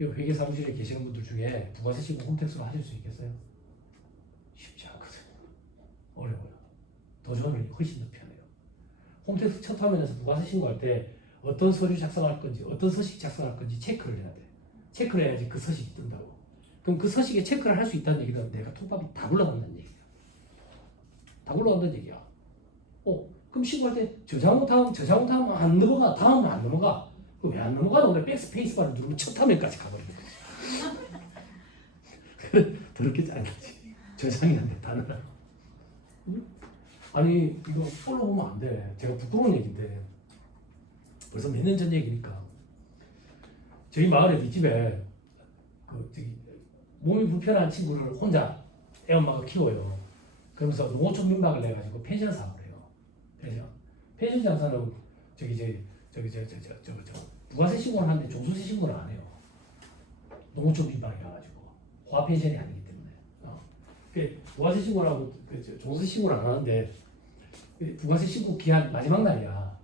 이 회계사무실에 계시는 분들 중에 부가세 신고 홈택스로 하실 수 있겠어요? 쉽지 않거든요. 어려워요. 도전을 훨씬 더 편해요. 홈택스 첫 화면에서 부가세 신고할 때 어떤 서류 작성할 건지 어떤 서식 작성할 건지 체크를 해야 돼. 체크를 해야지 그 서식이 뜬다고. 그럼 그 서식에 체크를 할 수 있다는 얘기는 내가 톱밥이 다 굴러간다는 얘기야. 다 굴러간다는 얘기야. 그럼 신고할 때 저장 못하면 안 넘어가. 다음은 안 넘어가. 왜 안 넘어가나? 우리 백스페이스바를 누르면 첫 화면까지 가버리는 거지. 더럽게 짜증나지. 저장이 안 돼. 단어를. 아니 이거 올라오면 안 돼. 제가 부끄러운 얘기인데 벌써 몇 년 전 얘기니까 저희 마을에 뒷집에 몸이 불편한 친구를 혼자 애엄마가 키워요. 그러면서 농어촌 민박을 내가지고 펜션 사업을 해요. 펜션 장사는 부가세 신고를 하는데 종소세 신고를 안 해요. 농어촌 민박이라 가지고 화 펜션이 아니기 때문에. 부가세 신고를 하고 종소세 신고를 안 하는데 부가세 신고 기한 마지막 날이야.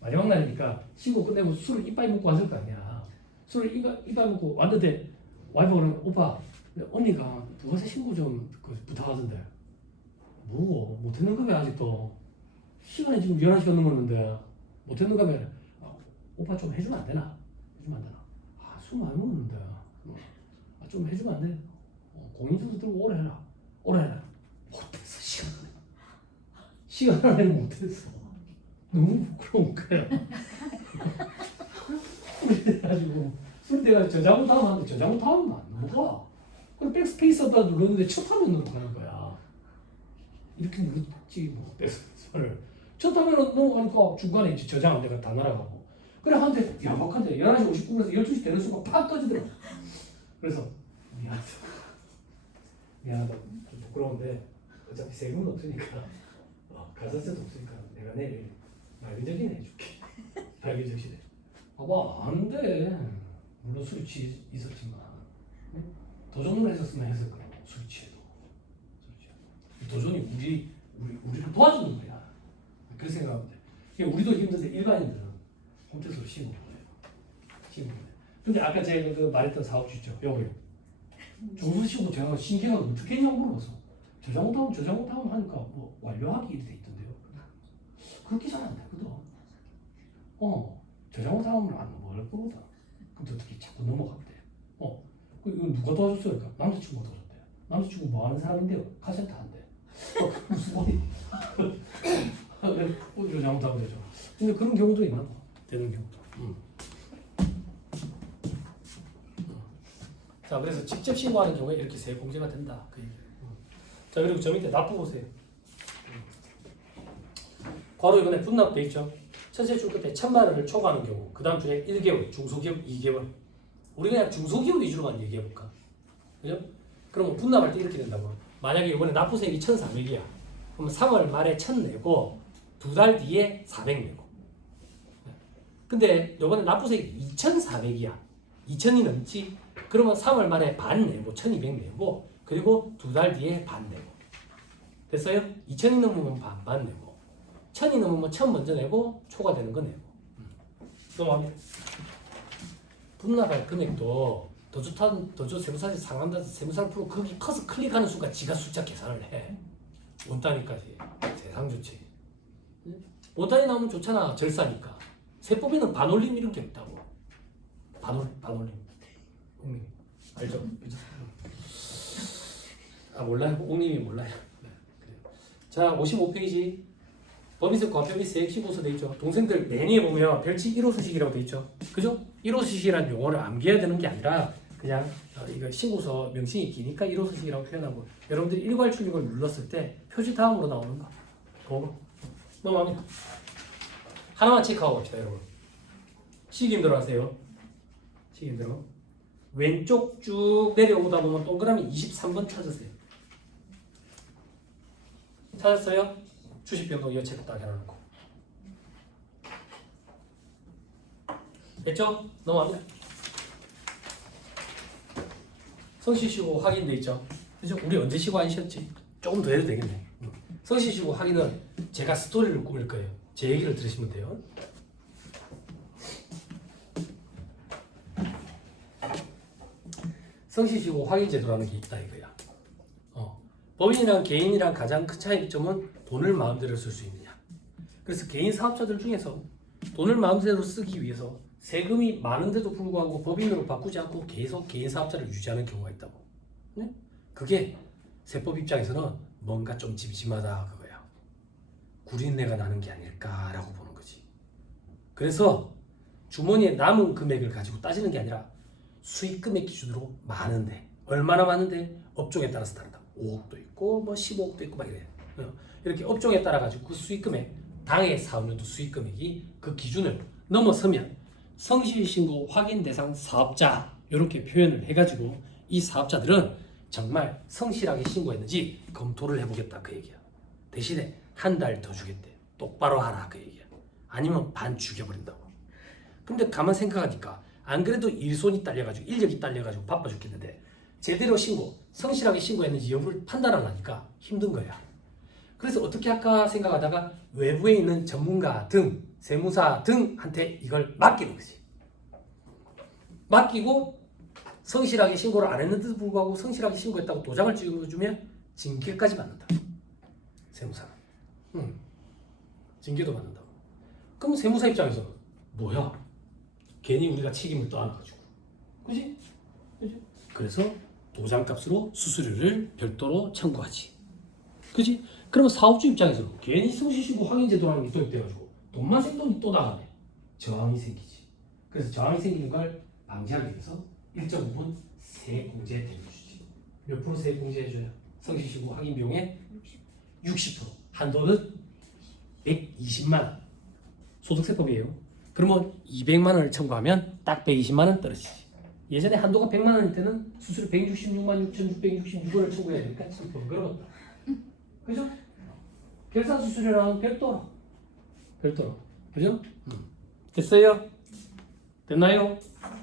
마지막 날이니까 신고 끝내고 술을 이빨 먹고 왔을 거 아니야. 술을 이빨 먹고 왔는데 와이프가 그러면 오빠 언니가 부가세 신고 좀 부탁하던데. 뭐고 못했는가 봐 아직도. 시간이 지금 11시간 넘었는데 못했는가 봐. 오빠 좀 해주면 안 되나? 술 많이 먹었는데 좀 해주면 안 돼? 공인증서 들고 오래 해라. 못했어. 시간 안에 못했어. 너무 부끄러운 거야. 그래가지고 내가 저장을 다음 하는데 저장을 다음은 안 넘어가. 그럼 백스페이스에다 눌렀는데 첫 화면으로 가는 거야. 이렇게 누르지 뭐 백스페이스를. 첫 화면으로 넘어가니까 중간에 이제 저장은 내가 다 날아가고. 그래 하는데 야박한데 11시 59분에서 12시 되는 순간 팍 꺼지더라고. 그래서 미안하다. 좀 부끄러운데 어차피 세금은 없으니까 가산세도 없으니까 내가 내일 맑은 정신에 해줄게. 맑은 정신에. 봐봐 안 돼. 물론 술이 있었지만 도전을 했었으면 했을 거야. 술이 취해도. 도전이 우리를 도와주는 거야. 그렇게 생각하면 돼. 우리도 힘든데 일반인들은 홈택스로 신고를 해요. 근데 아까 제가 말했던 사업주 있죠. 여기 종소세 신고 제가 신기하게 어떻게 했냐고 물어봤어. 저장 못하면 하니까 뭐 완료하기 이렇게 돼 있던데요. 그렇게 잘 안 되거든. 저장 못하면 안 넘어갈 거거든. 근데 어떻게 자꾸 넘어가게 돼. 이거 누가 도와줬어요? 그러니까 남자친구가 도와줬대요. 남자친구 뭐 하는 사람인데요? 카센터 한대. 무슨 말이? 저장 못하면 되죠. 근데 그런 경우도 있나 봐. 되는 경우도. 자, 그래서 직접 신고하는 경우에 이렇게 세액 공제가 된다. 그 얘기예요. 자, 그리고 저 밑에 납부 보세요. 괄호 이번에 분납돼 있죠. 첫째 줄 끝에 1,000만 원을 초과하는 경우, 그 다음 줄에 1개월, 중소기업 2개월. 우리 그냥 중소기업 위주로만 얘기해볼까? 그죠? 그럼 분납할 때 이렇게 된다고. 만약에 이번에 납부세액이 1,400이야. 그럼 3월 말에 1,000 내고 2달 뒤에 400 내고. 근데 이번에 납부세액이 2,400이야. 2천이 넘지? 그러면 3월 말에 반 내고 1200 내고 그리고 2달 뒤에 반 내고 됐어요? 2천이 넘으면 반 내고 1000이 넘으면 1000 먼저 내고 초과되는 거 내고 넘어갑니다. 분납할 금액도 더 세무사실 상한다서 세무사를 풀고 거기 커서 클릭하는 순간 지가 숫자 계산을 해. 원단위까지 세상 좋지. 원단위 나오면 좋잖아. 절사니까. 세법에는 반올림 이런 게 없다고. 반올림. 알죠? 아 몰라요? 옹님이 몰라요. 네, 그래요. 자 55페이지 법인세 과표비세 핵심보수 돼 있죠. 동생들 메뉴에 보면 별치 1호수식이라고 돼 있죠. 그죠? 1호수식이라는 용어를 암기해야 되는 게 아니라 그냥 이거 신고서 명칭이 기니까 1호수식이라고 표현하고 여러분들이 일괄 출력을 눌렀을 때 표지 다음으로 나오는 거 보고 넘어갑니다. 하나만 체크하고 갑시다 여러분. 시기 힘들어 하세요. 시기 힘들어. 왼쪽 쭉 내려오다 보면 동그라미 23번 찾으세요. 찾았어요? 주식 변동 이거 체크 딱 해놓고 됐죠? 넘어갑니다. 성실 쉬고 확인돼 있죠? 그죠? 우리 언제 쉬고 안 쉬었지? 조금 더 해도 되겠네. 성실 쉬고 확인은 제가 스토리를 꾸밀 거예요. 제 얘기를 들으시면 돼요. 성실 쉬고 확인 제도라는 게 있다 이거야. 법인이랑 개인이랑 가장 큰 차이점은 돈을 마음대로 쓸 수 있느냐. 그래서 개인 사업자들 중에서 돈을 마음대로 쓰기 위해서 세금이 많은데도 불구하고 법인으로 바꾸지 않고 계속 개인 사업자를 유지하는 경우가 있다고. 네? 그게 세법 입장에서는 뭔가 좀 찜찜하다 그거야. 구린내가 나는 게 아닐까라고 보는 거지. 그래서 주머니에 남은 금액을 가지고 따지는 게 아니라 수익 금액 기준으로 많은데 얼마나 많은데 업종에 따라서 다르다. 5억도 있고 뭐 15억도 있고 막 이래. 이렇게 업종에 따라 가지고 그 수익 금액 당해 사업년도 수익 금액이 그 기준을 넘어서면 성실신고 확인 대상 사업자 이렇게 표현을 해가지고 이 사업자들은 정말 성실하게 신고했는지 검토를 해보겠다 그 얘기야. 대신에 한 달 더 주겠대. 똑바로 하라 그 얘기야. 아니면 반 죽여버린다고. 근데 가만 생각하니까 안 그래도 일손이 딸려가지고 인력이 딸려가지고 바빠 죽겠는데 제대로 신고, 성실하게 신고했는지 여부를 판단하려니까 힘든 거야. 그래서 어떻게 할까 생각하다가 외부에 있는 전문가 등, 세무사 등한테 이걸 맡기는 거지. 맡기고 성실하게 신고를 안 했는데도 불구하고 성실하게 신고했다고 도장을 찍어주면 징계까지 받는다. 세무사는. 징계도 받는다고. 그럼 세무사 입장에서는 뭐야? 괜히 우리가 책임을 떠안아가지고. 그지? 그지? 그래서 도장값으로 수수료를 별도로 청구하지. 그지? 그러면 사업주 입장에서 괜히 성실신고 확인제도라는 게 도입돼가지고 돈만 생돈이 또 나가네. 저항이 생기지. 그래서 저항이 생기는 걸 방지하기 위해서 일정 부분 세액공제 대주지. 몇 프로 세액공제 해줘요? 성실신고 확인 비용의 60%. 한도는 120만 원. 소득세법이에요. 그러면 200만 원을 청구하면 딱 120만 원 떨어지지. 예전에 한도가 100만 원일 때는 수수료 166만 6,666원을 청구해야 되니까 참 번거로웠다. 그죠? 결산 수수료랑 별도로. 그죠? 됐어요? 됐나요?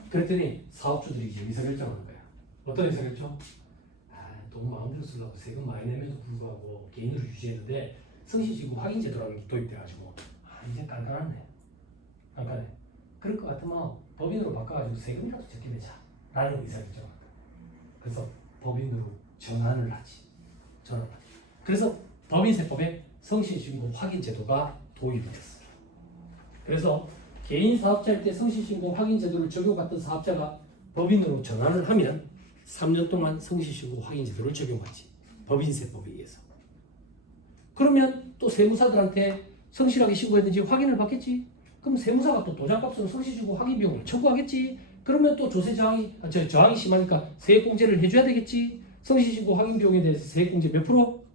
그랬더니 사업주들이 이제 의사결정을 한 거야. 어떤 의사결정? 돈 마음대로 쓰려고 세금 많이 내면서 불구하고 개인으로 유지했는데 성실신고 확인제도라는 게 도입돼가지고 이제 간단하네. 간단해. 그럴 것 같으면 법인으로 바꿔가지고 세금이라도 적게 내자 라는 의사결정을 한다. 그래서 법인으로 전환을 하지. 그래서 법인세법에 성실신고 확인제도가 도입이 됐어요. 그래서 개인 사업자일 때 성실신고 확인제도를 적용받던 사업자가 법인으로 전환을 하면 3년 동안 성실신고 확인제도를 적용받지. 법인세법에 의해서. 그러면 또 세무사들한테 성실하게 신고했는지 확인을 받겠지. 그럼 세무사가 또 도장값으로 성실신고 확인 비용을 청구하겠지. 그러면 또 조세 저항이 심하니까 세액공제를 해줘야 되겠지. 성실신고 확인 비용에 대해서 세액공제 몇 프로?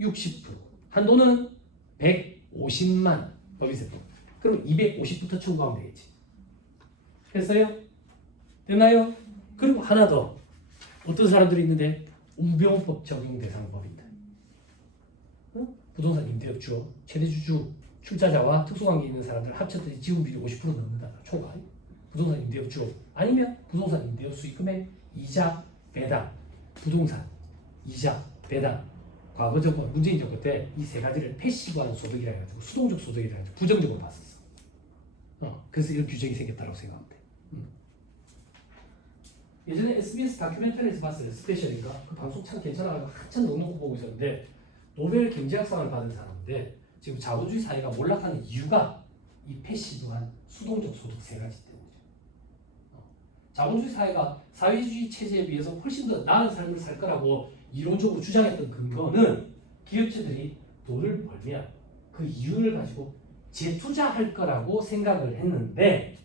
60%. 한도는 150만 원. 법인세법. 그럼 250부터 청구하면 되겠지. 됐어요? 됐나요? 그리고 하나 더. 어떤 사람들이 있는데 우병법 적용 대상 법인들. 부동산 임대업주, 최대주주, 출자자와 특수관계 있는 사람들 합쳤더니 지분비율이 50% 넘는다. 초과. 부동산 임대료 주 아니면 부동산 임대료 수익금액 이자 배당 부동산 이자 배당 과거 정부 문재인 정부 때 이 세 가지를 패시브한 소득이라 해가지고 수동적 소득이라 해가지고 부정적으로 봤었어. 그래서 이런 규정이 생겼다고 생각하면 돼. 예전에 SBS 다큐멘터리에서 봤어요. 스페셜인가? 그 방송 참 괜찮아가지고 한참 녹놓고 보고 있었는데 노벨 경제학상을 받은 사람인데 지금 자본주의 사회가 몰락하는 이유가 이 패시브한 수동적 소득 세 가지 때문이죠. 자본주의 사회가 사회주의 체제에 비해서 훨씬 더 나은 삶을 살 거라고 이론적으로 주장했던 근거는 기업체들이 돈을 벌면 그 이윤을 가지고 재투자할 거라고 생각을 했는데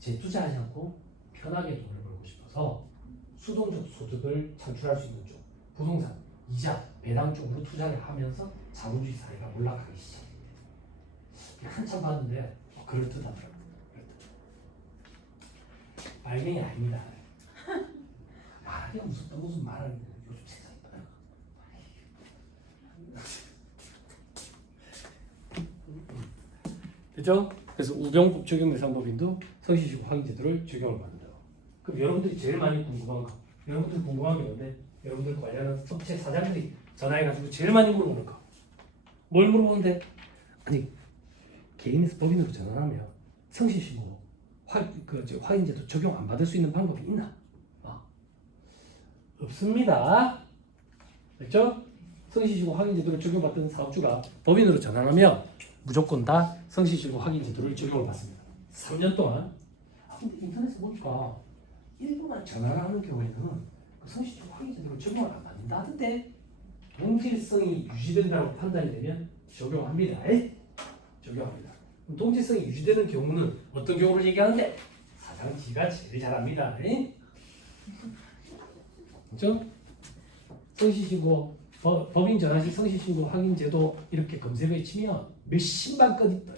재투자하지 않고 편하게 돈을 벌고 싶어서 수동적 소득을 창출할 수 있는 쪽 부동산, 이자, 배당 쪽으로 투자를 하면서 자본주의 사회가 올라가기 시작합니다. 한참 봤는데 그럴듯하더라고요. 알맹이 아닙니다. 말하기가 무섭다. 무슨 말하는 거 요즘 세상에 됐죠? 그래서 우병국 적용대상법인도 성실시효 확인제도를 적용을 받는다고. 그럼 여러분들이 제일 많이 궁금한 거, 여러분들이 궁금한 게 뭔데? 여러분들 관련한 업체 사장들이 전화해가지고 제일 많이 물어보는 거. 뭘 물어보는데? 아니 개인에서 법인으로 전환하면 성실시효 확인제도 적용 안 받을 수 있는 방법이 있나? 없습니다. 됐죠? 성실시효 확인제도를 적용받던 사업주가 법인으로 전환하면 무조건 다 성실시효 확인제도를 적용을 받습니다. 3년 동안. 근데 인터넷에 보니까 일부만 전환하는 경우에는 그 성실시효 확인제도를 적용을 안 받는다 하던데 동질성이 유지된다고 판단이 되면 적용합니다. 적용합니다. 그럼 동질성이 유지되는 경우는 어떤 경우를 얘기하는데 사장지가 제일 잘합니다. 그렇죠? 성실신고 법인 전환 시 성실신고 확인제도 이렇게 검색을 치면 몇십만 건이 떠요.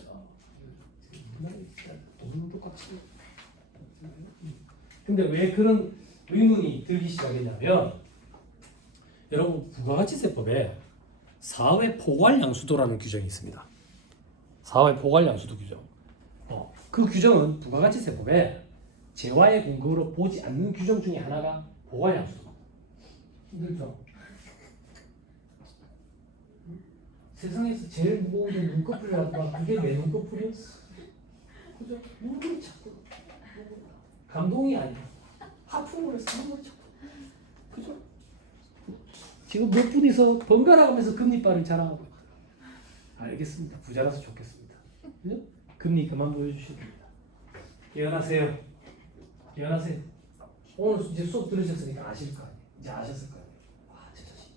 돈은 똑같이. 근데 왜 그런 의문이 들기 시작했냐면 여러분 부가가치세법에 사회 포괄 양수도라는 규정이 있습니다. 사회 포괄 양수도 규정. 그 규정은 부가가치세법에 재화의 공급으로 보지 않는 규정 중에 하나가 포괄 양수도. 힘들죠? 세상에서 제일 무거운 게 눈꺼풀이라고 봐. 그게 왜 눈꺼풀이었어? 그죠? 눈물이 자꾸 감동이 아니야. 하품을 해서 눈물이 자꾸. 그죠? 지금 몇 분이서 번갈아 가면서 금리빨을 자랑하고 알겠습니다. 부자라서 좋겠습니다. 그죠? 금리 그만 보여주셔야 됩니다. 예언하세요. 예언하세요. 오늘 이제 수업 들으셨으니까 아실 거 아니에요. 이제 아셨을 거 아니에요. 와, 제 자식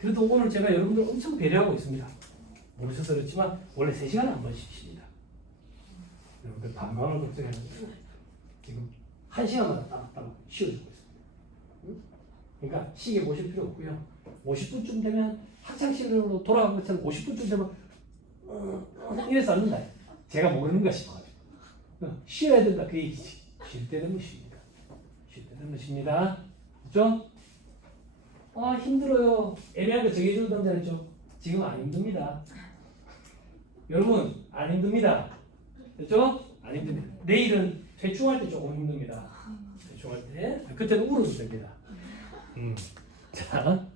그래도 오늘 제가 여러분들 엄청 배려하고 있습니다. 모르셔서 그렇지만 원래 3시간에 한 번씩 쉽니다. 여러분들 반방을 걱정했는데 지금 1시간마다 따로 쉬어주고 있습니다. 그러니까 시계 보실 필요 없고요. 50분쯤 되면 학창시절로 돌아간 것처럼 50분쯤 되면 이래서 앉는다. 제가 모르는 거 싶어가지고 쉬어야 된다 그 얘기지. 쉴 때 되면 쉽니다. 쉴 때 되면 쉽니다. 그렇죠? 힘들어요. 애매하게 정해주는 남자였죠. 지금 안 힘듭니다. 여러분 안 힘듭니다. 됐죠? 안 힘듭니다. 내일은 퇴출할 때 조금 힘듭니다. 퇴출할 때 그때는 울어도 됩니다. 자,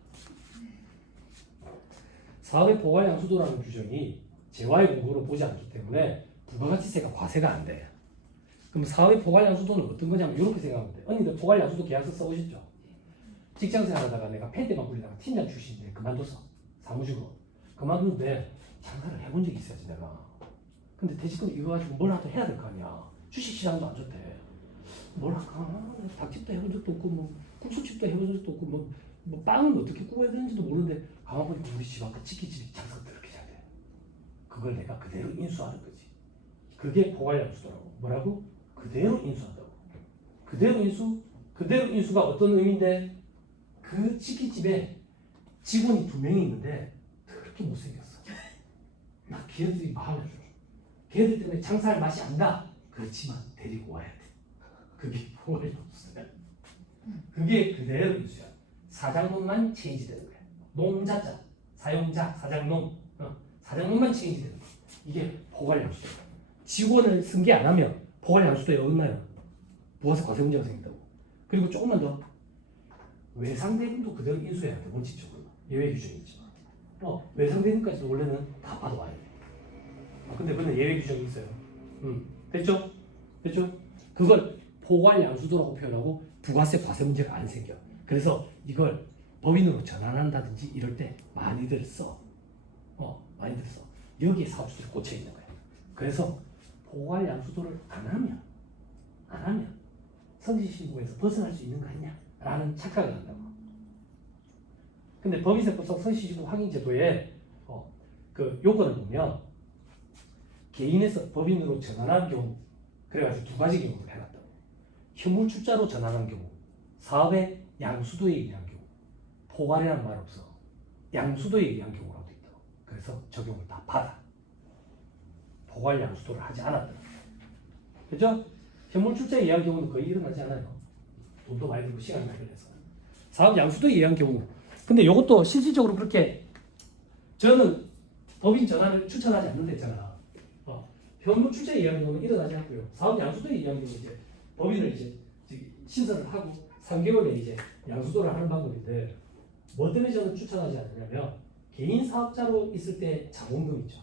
사회 포괄 양수도라는 규정이 재화의 공급으로 보지 않기 때문에 부가가치세가 과세가 안 돼요. 그럼 사회 포괄 양수도는 어떤 거냐면 이렇게 생각하면 돼요. 언니들 포괄 양수도 계약서 써보셨죠? 직장생활 하다가 내가 팬데만 굴리다가 팀장 출신인데 그만뒀어. 사무직으로. 그만뒀는데 장사를 해본 적이 있어야지 내가. 근데 대지금 이거 가지고 뭘 하도 해야 될 거 아니야. 주식시장도 안 좋대. 뭘 할까? 닭집도 해본 적도 없고 뭐 국수집도 해본 적도 없고 뭐 빵은 어떻게 구워야 되는지도 모르는데 가만 보니까 우리 집 앞에 치킨집이 장사가 그렇게 잘 돼. 그걸 내가 그대로 인수하는 거지. 그게 포괄 양수더라고. 뭐라고? 그대로 인수한다고. 그대로 인수? 그대로 인수가 어떤 의미인데 그 치킨집에 직원이 2명이 있는데 그렇게 못생겼어. 나 걔네들이 마음에 들어. 걔네들 때문에 장사할 맛이 안 나. 그렇지만 데리고 와야 돼. 그게 포괄 양수야. 그게 그대로 인수야. 사장놈만 체인지 되는 거야. 농자자, 사용자, 사장놈. 사장놈만 체인지 되는 거야. 이게 포괄양수도. 직원을 승계 안 하면 포괄양수도에 어긋나요. 부가세 과세 문제가 생긴다고. 그리고 조금만 더 외상대금도 그대로 인수해야 돼. 원칙적으로. 예외 규정이 있지만. 외상대금까지도 원래는 다 받아와야 돼. 근데 그건 예외 규정이 있어요. 됐죠? 됐죠? 그걸 포괄양수도라고 표현하고 부가세 과세 문제가 안 생겨. 그래서 이걸 법인으로 전환한다든지 이럴 때 많이들 써. 많이들 써. 여기에 사업주들이 꽂혀 있는 거예요. 그래서 포괄양수도를 안 하면 성실신고에서 벗어날 수 있는 거 아니냐라는 착각을 한다고. 근데 법인세법상 성실신고 확인제도에 그 요건을 보면 개인에서 법인으로 전환한 경우, 그래가지고 두 가지 경우를 해놨다고. 현물출자로 전환한 경우, 사업의 양수도에 의한 경우, 포괄이라는 말 없어. 양수도에 의한 경우라고 돼 있다고. 그래서 적용을 다 받아. 포괄 양수도를 하지 않았다. 그죠? 현물출자에 의한 경우는 거의 일어나지 않아요. 돈도 많이 들고 시간이 많이 걸려서. 사업 양수도에 의한 경우. 근데 이것도 실질적으로 그렇게 저는 법인 전환을 추천하지 않는다 했잖아. 현물출자에 의한 경우는 일어나지 않고요. 사업 양수도에 의한 경우 이제 법인을 이제 신설을 하고 3개월에 이제 양수도를 하는 방법인데 뭐 때문에 저는 추천하지 않느냐면 개인 사업자로 있을 때 자본금 있죠.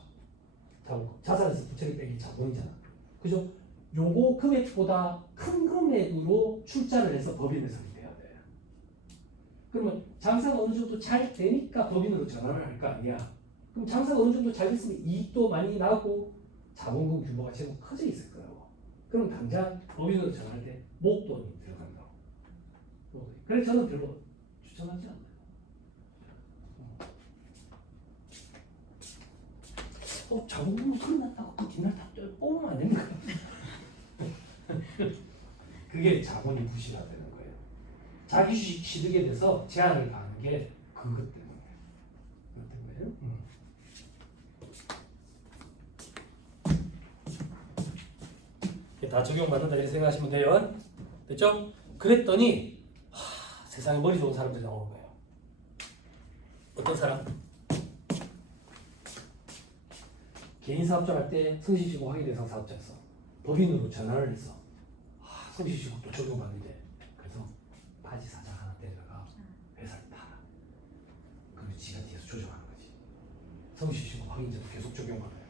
자본금. 자산에서 부채를 빼기 자본이잖아. 그죠? 요거 금액보다 큰 금액으로 출자를 해서 법인을 설립해야 돼. 그러면 장사가 어느 정도 잘 되니까 법인으로 전환을 할 거 아니야. 그럼 장사가 어느 정도 잘 됐으면 이익도 많이 나고 자본금 규모가 제법 커져 있을 거라고. 그럼 당장 법인으로 전환할 때 목돈이 들어간다고. 그래서 저는 별로 추천하지 않아요. 자본금은 풀어놨다고 그 뒷날 다 뽑으면 안 됩니까? 그게 자본이 부실화되는 거예요. 자기 주식 취득에 대해서 제한을 가는 게 그것 때문에. 그렇던 거예요. 다 적용받는다 이렇게 생각하시면 돼요. 됐죠? 그랬더니 세상에 머리 좋은 사람들이 나오는 거예요. 어떤 사람? 개인 사업자 할 때 성실신고 확인 대상 사업자였어. 법인으로 전환을 했어. 성실신고도 적용받는데 그래서 바지 사장 하나 데려가 회사를 팔아. 그리고 지가 뒤에서 조정하는 거지. 성실신고 확인제도 계속 적용받아요.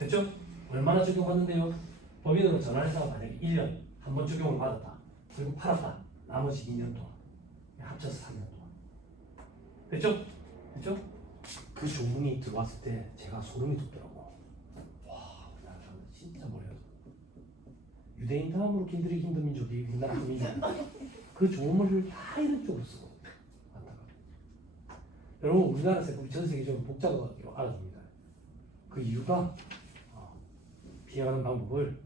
됐죠? 얼마나 적용받는데요? 법인으로 전환해서 만약에 1년 한 번 적용을 받았다. 그리고 팔았다. 나머지 2년 동안. 합쳐서 3년 동안. 됐죠? 됐죠? 그 조문이 들어왔을 때 제가 소름이 돋더라고. 와, 우리나라 사람들 진짜 뭐래요. 유대인 다음으로 길들이기 힘든 민족이 우리나라 민족. 그 조문을 다 이런 쪽으로 쓰고. 여러분, 우리나라 세법이 전 세계적으로 복잡하다고 알아둡니다. 그 이유가 피해가는 방법을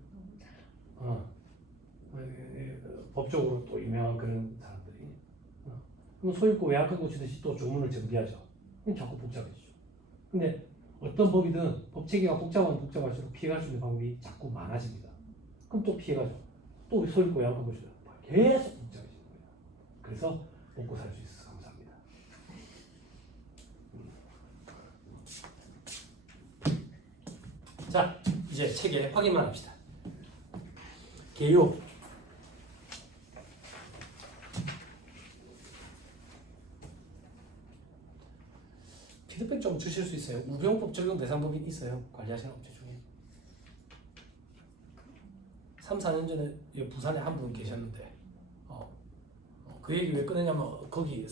법적으로 또 유명한 그런 사람들이 그럼 소유권 외양간 고치듯이 또 조문을 정비하죠. 그럼 자꾸 복잡해지죠. 근데 어떤 법이든 법 체계가 복잡하면 복잡할수록 피해갈 수 있는 방법이 자꾸 많아집니다. 그럼 또 피해가죠. 또 소유권 외양간 고치죠. 계속 복잡해지는 거예요. 그래서 먹고 살 수 있어서 감사합니다. 자, 이제 체계 확인만 합시다. 개요. 피드백 좀 주실 수 있어요? 우병법 적용 대상 법인 있어요? 관리하시는 업체 중에 3, 4년 전에 부산에 한 분 계셨는데 그 얘기 왜 꺼내냐면 거기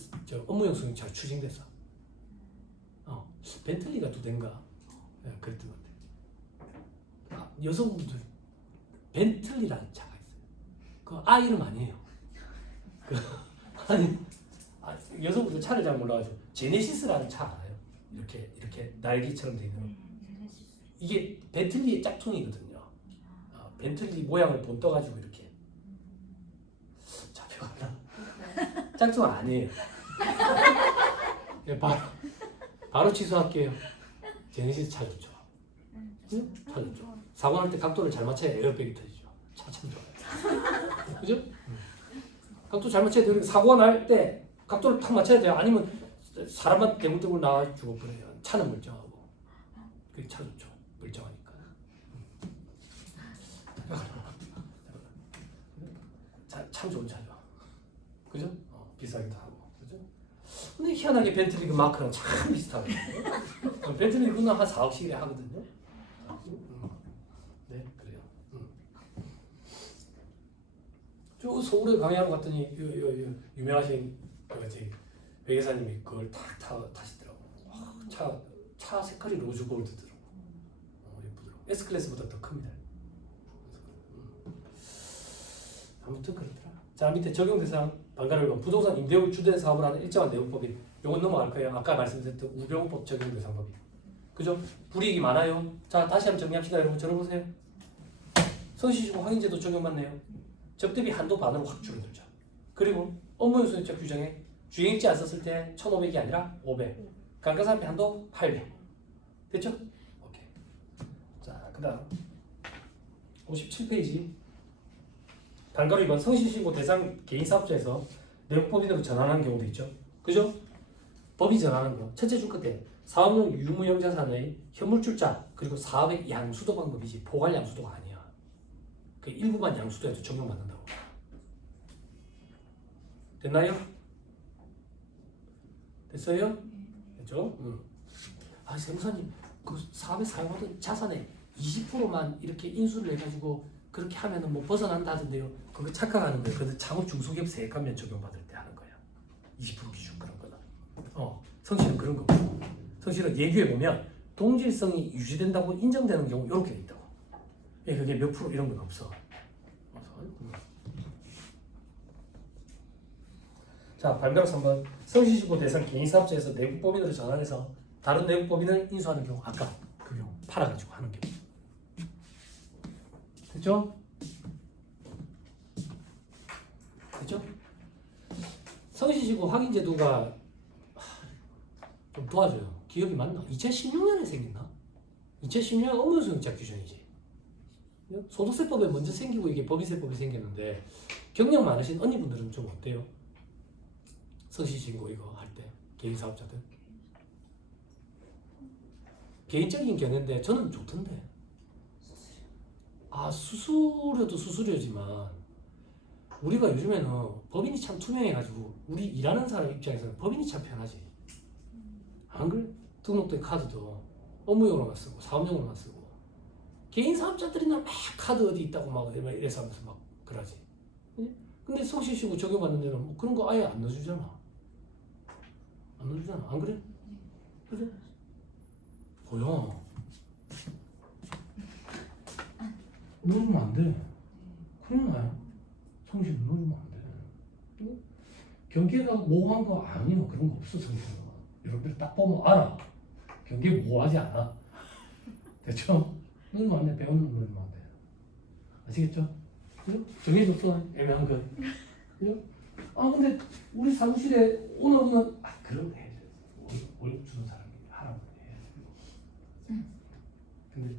업무 영수증이 잘 추징됐어. 벤틀리가 2대인가 그랬던 것 같아요. 여성분들 벤틀리라는 차가 있어요. 그 이름 아니에요. 아니 여성분들 차를 잘 몰라가지고 제네시스라는 차 알아요? 이렇게 날개처럼 돼 있는 이게 벤틀리의 짝퉁이거든요. 벤틀리 모양을 본떠가지고 이렇게 잡혀갔나? 짝퉁 아니에요. 바로 취소할게요. 제네시스 차 좋죠. 응? 차 좋죠. 사고 날 때 각도를 잘 맞춰야 에어백이 터지죠. 차 참 좋아요. 그죠? 각도 잘 맞춰야 돼요. 사고가 날 때 각도를 탁 맞춰야 돼요. 아니면 사람만 대굴대굴 나와 죽어버려요. 차는 멀쩡하고. 그게 차 좋죠. 멀쩡하니까. 참 좋은 차죠. 그죠? 비싸기도 하고. 그죠? 근데 희한하게 벤틀리 그 마크랑 참 비슷하거든요. 벤틀리 그거 한 4억씩이래 하거든요. 네, 그래요. 저 서울에 강의하러 갔더니 유명하신 회계사님이 그걸 탁 타시더라고. 차 색깔이 로즈 골드더라고. 예쁘더라고. S 클래스보다 더 큽니다. 아무튼 그렇더라. 자, 밑에 적용 대상 반가를 본 부동산 임대업 주된 사업을 하는 일정한 내용법인. 요건 넘어갈 거예요. 아까 말씀드렸던 우병우법 적용 대상 법인. 그죠? 불이익이 많아요. 자, 다시 한번 정리합시다. 여러분 들어보세요. 성실시효 확인제도 적용받네요. 접대비 한도 반으로 확 줄어들죠. 그리고 업무용수입자 규정에 주행일지 안 썼을 때 1,500이 아니라 500. 감가상각비 한도 800. 됐죠? 오케이. 자, 그다음 57페이지. 단가로 이번 성실신고 대상 개인사업자에서 내용법인으로 전환하는 경우도 있죠. 그죠? 법이 전환하는 거. 첫째 줄 끝에 사업용 유무형 자산의 현물출자 그리고 사업의 양수도 방법이지 포괄 양수도가 아니야. 그 일부만 양수도에도 적용받는다고. 됐나요? 됐어요? 됐죠? 아, 세무사님 그 사업에 사용하던 자산의 20%만 이렇게 인수를 해가지고 그렇게 하면은 뭐 벗어난다던데요. 그거 착각하는 거예요. 근데 창업 중소기업 세액감면 적용받을 때 하는 거야. 20% 기준 그런 거는. 성실은 그런 거고. 성실은 예규에 보면 동질성이 유지된다고 인정되는 경우 이렇게 돼 있다고. 그게 몇 프로 이런 건 없어. 자, 반가로 3번. 성실신고 대상 개인사업자에서 내국법인으로 전환해서 다른 내국법인을 인수하는 경우 아까 그 경우 팔아가지고 하는 경우. 됐죠? 됐죠? 성실신고 확인제도가 좀 도와줘요. 기억이 맞나? 2016년에 생겼나? 2016년 업무수용자 규정이지. 소득세법에 먼저 생기고 이게 법인세법에 생겼는데 경력 많으신 언니분들은 좀 어때요? 성실신고 이거 할 때 개인사업자들 개인적인 견해인데 저는 좋던데. 수수료도 수수료지만 우리가 요즘에는 법인이 참 투명해가지고 우리 일하는 사람 입장에서는 법인이 참 편하지. 안 그래? 등록된 카드도 업무용으로만 쓰고 사업용으로만 쓰고 개인 사업자들이나 막 카드 어디 있다고 막 이래서 하면서 막 그러지. 근데 성실신고 적용받는 데는 뭐 그런 거 아예 안 넣어주잖아. 안 넣어주잖아. 안 그래? 그래? 보여. 넣어주면 안 돼. 큰일 나요. 성실 넣어주면 안 돼. 경계가 모호한 거 아니야. 그런 거 없어. 성실은. 여러분들 딱 보면 알아. 경계 모호하지 않아. 됐죠? 넣으면 안 돼. 배우는 넣으면 안 돼. 아시겠죠? 정해줬어. 애매한 거. 그죠? 근데 우리 사무실에 오늘은 그럼 해. 월급 주는 사람이 하라고 해. 근데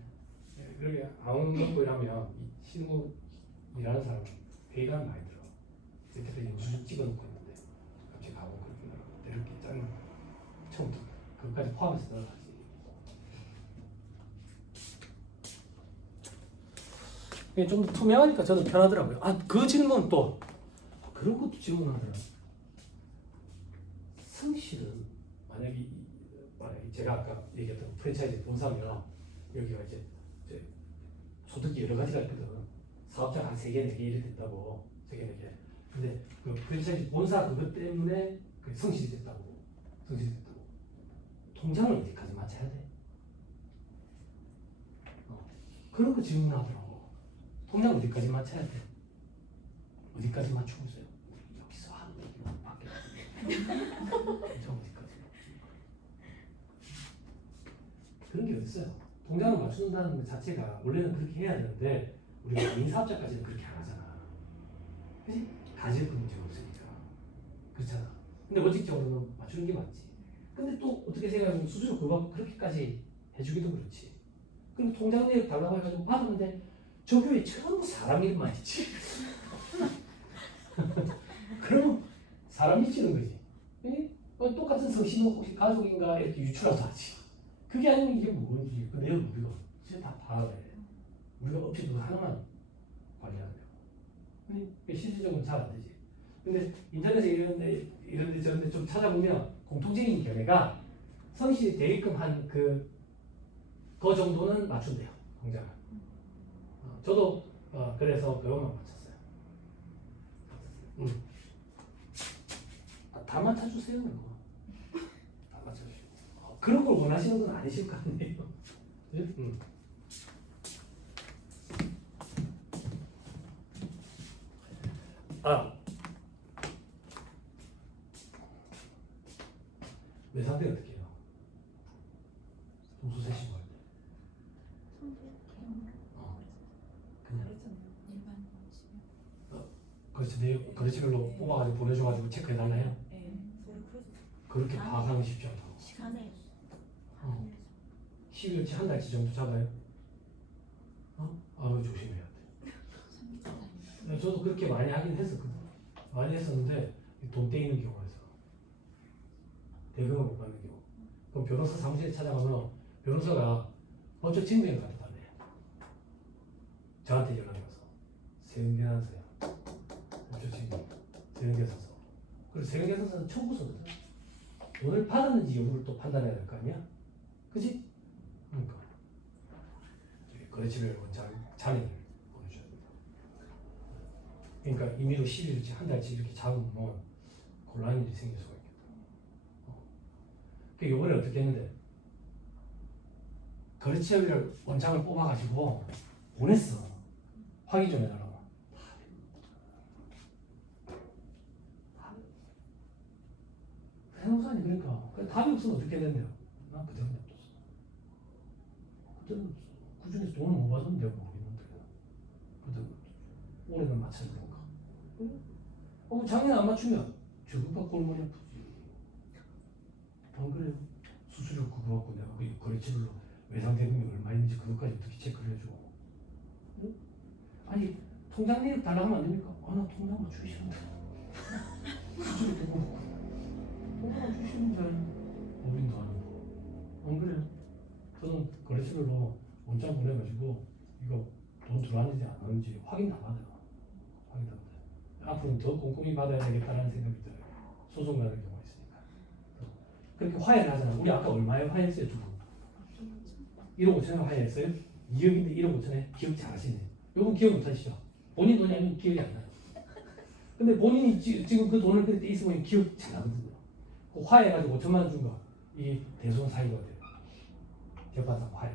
그렇게 아웅 먹고 이러면 이 친구 일하는 사람은 회의감 많이 들어. 이렇게 영수증 찍어놓고 있는데 갑자기 가고 그렇게 이렇게 짜는 처음부터 그것까지 포함해서 들어가지. 이게 좀 더 투명하니까 저는 편하더라고요. 그 질문 또 그런 것도 질문하더라. 성실은 만약에 제가 아까 얘기했던 프랜차이즈 본사면 여기가 이제 소득이 여러 가지가 있거든. 사업자가 한 3개, 4개 이렇게 된다고. 3개, 4개. 근데 그 프랜차이즈 본사 그것 때문에 성실이 됐다고. 성실이 됐다고. 통장을 어디까지 맞춰야 돼? 그런 거 질문하더라고. 통장 어디까지 맞춰야 돼? 어디까지 맞추고 있어요? 여기서 한 얘기만 밖에 통장 어디까지? 그런 게 어딨어요? 통장을 맞춘다는 것 자체가 원래는 그렇게 해야 되는데 우리가 개인사업자까지는 그렇게 안 하잖아. 그치? 가질 그 문제가 없으니까. 그렇잖아. 근데 원칙적으로는 맞추는 게 맞지. 근데 또 어떻게 생각하면 수수료 그거 그렇게까지 해주기도 그렇지. 그럼 통장 내역 달라고 해가지고 받았는데 저 교회 전부 사람 이름만 있지. 그러면 사람 미치는 거지. 똑같은 성신은 혹시 가족인가 이렇게 유추라도 하지. 그게 아니면 이게 뭔지 그 내용 우리가 진짜 다 파악을 해. 우리가 업체 그거 하나만 관리하는 거야. 근데 실질적으로 잘 안 되지. 근데 인터넷에 이런데 저런데 좀 찾아보면 공통적인 견해가 성실히 대입금 한 그 정도는 맞춘대요. 공장을. 저도 그래서 그것만 맞췄어요. 다 맞춰주세요. 이거. 다 맞춰주시고. 그런 걸 원하시는 건 아니실 거 아니에요. 네? 내 상태 어떻게 해요? 동수 세신 거. 그렇지, 내 거래처별로 뽑아가지고 보내줘가지고 체크해달라요. 그렇게 파악하기 쉽지 않다고. 시간에 12일치 한 달치 정도 잡아요. 조심해야 돼. 저도 그렇게 많이 하긴 했었거든. 많이 했었는데 돈 떼이는 경우가 있어. 대금을 못 받는 경우. 그럼 변호사 사무실에 찾아가면 변호사가 법적 증명을 갖다 달래. 저한테 연락이 와서 세금계산서야. 법적 증명. 세금계산서. 그리고 세금계산서는 청구서거든. 돈을 받았는지 여부를 또 판단해야 될 거 아니야? 그지? 그러니까 거래처별 원장 자료를 보내줘야 된다. 그러니까 임의로 10일치 한 달치 이렇게 잡으면 곤란한 일이 생길 수가 있겠다. 그 이번에 어떻게 했는데 거래처별 원장을 뽑아가지고 보냈어. 확인 좀 해달라고. 해놓사니 그러니까 답이 없으면 어떻게 된대요? 난 그대로 냅뒀어. 그대로 냅뒀어. 그 중에서 돈을 못 받으면 내가 모르겠는데 그대로 올해는 맞춰야 되니까. 작년에 안 맞추면 저것과 꼴머리 아프지. 안 그래요? 수수료 그거 갖고 내가 그 거래처별로 외상 대금이 얼마 있는지 그것까지 어떻게 체크를 해줘? 응? 아니 통장 내역 달라고 하면 안 됩니까? 나 통장만 주시면 돼. 수수료 대금 통장만 주시면 돼. 어린도 아니고. 안 그래요? 저는 거래처별로 문자 보내가지고 이거 돈 들어왔는지 안 왔는지 확인 다 받아요. 확인 다 받아요. 앞으로는 더 꼼꼼히 받아야 되겠다는 생각이 들어요. 소송 가는 경우가 있으니까. 그렇게 화해를 하잖아. 우리 아까 얼마에 화해했어요? 두 분? 1억 5천에 화해했어요? 2억인데 1억 5천에 기억 잘하시네. 요건 기억 못하시죠? 본인 돈이 아니면 기억이 안 나요. 근데 본인이 지금 그 돈을 그때 있으면 기억 잘하거든요. 그 화해해가지고 5천만 원 준 거, 이 대손 사유가 돼요. 재판상 화해.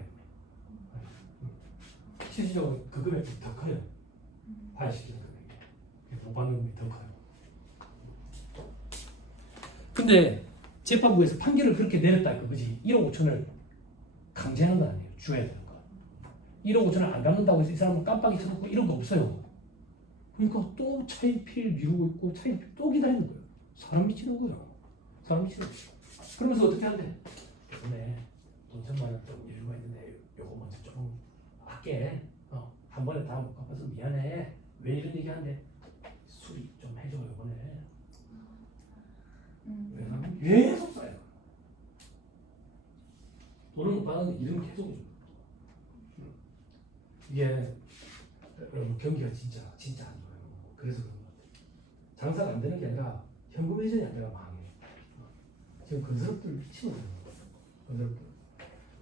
실질적으로 그 금액이 더 커요. 화해시키는 금액이. 못 받는 금액이 더 커요. 근데 재판부에서 판결을 그렇게 내렸다 그거지. 1억 5천을 강제하는 건 아니에요. 줘야 되는 거. 1억 5천을 안 갚는다고 해서 이 사람은 깜빡이 쳐놓고 이런 거 없어요. 그러니까 또 차입필 미루고 있고 차입필 또 기다리는 거예요. 사람 미치는 거예요. 사람 미치는 거예요. 그러면서 어떻게 한대? 이번에 돈 1,000만 원 좀 여유가 있는데 요거 먼저 조금 할게. 한 번에 다 못 갚아서 미안해. 왜 이런 얘기 하는데 수리 좀 해줘 이번에. 왜냐면 계속 쌓여. 돈을 못 받았는데 이름은 계속 줘. 이게 여러분 경기가 진짜 안 좋아요. 그래서 그런 것 같아요. 장사가 안 되는 게 아니라 현금 회전이 안 되가 망해. 지금 건설업들 미치는 거예요. 건설업들.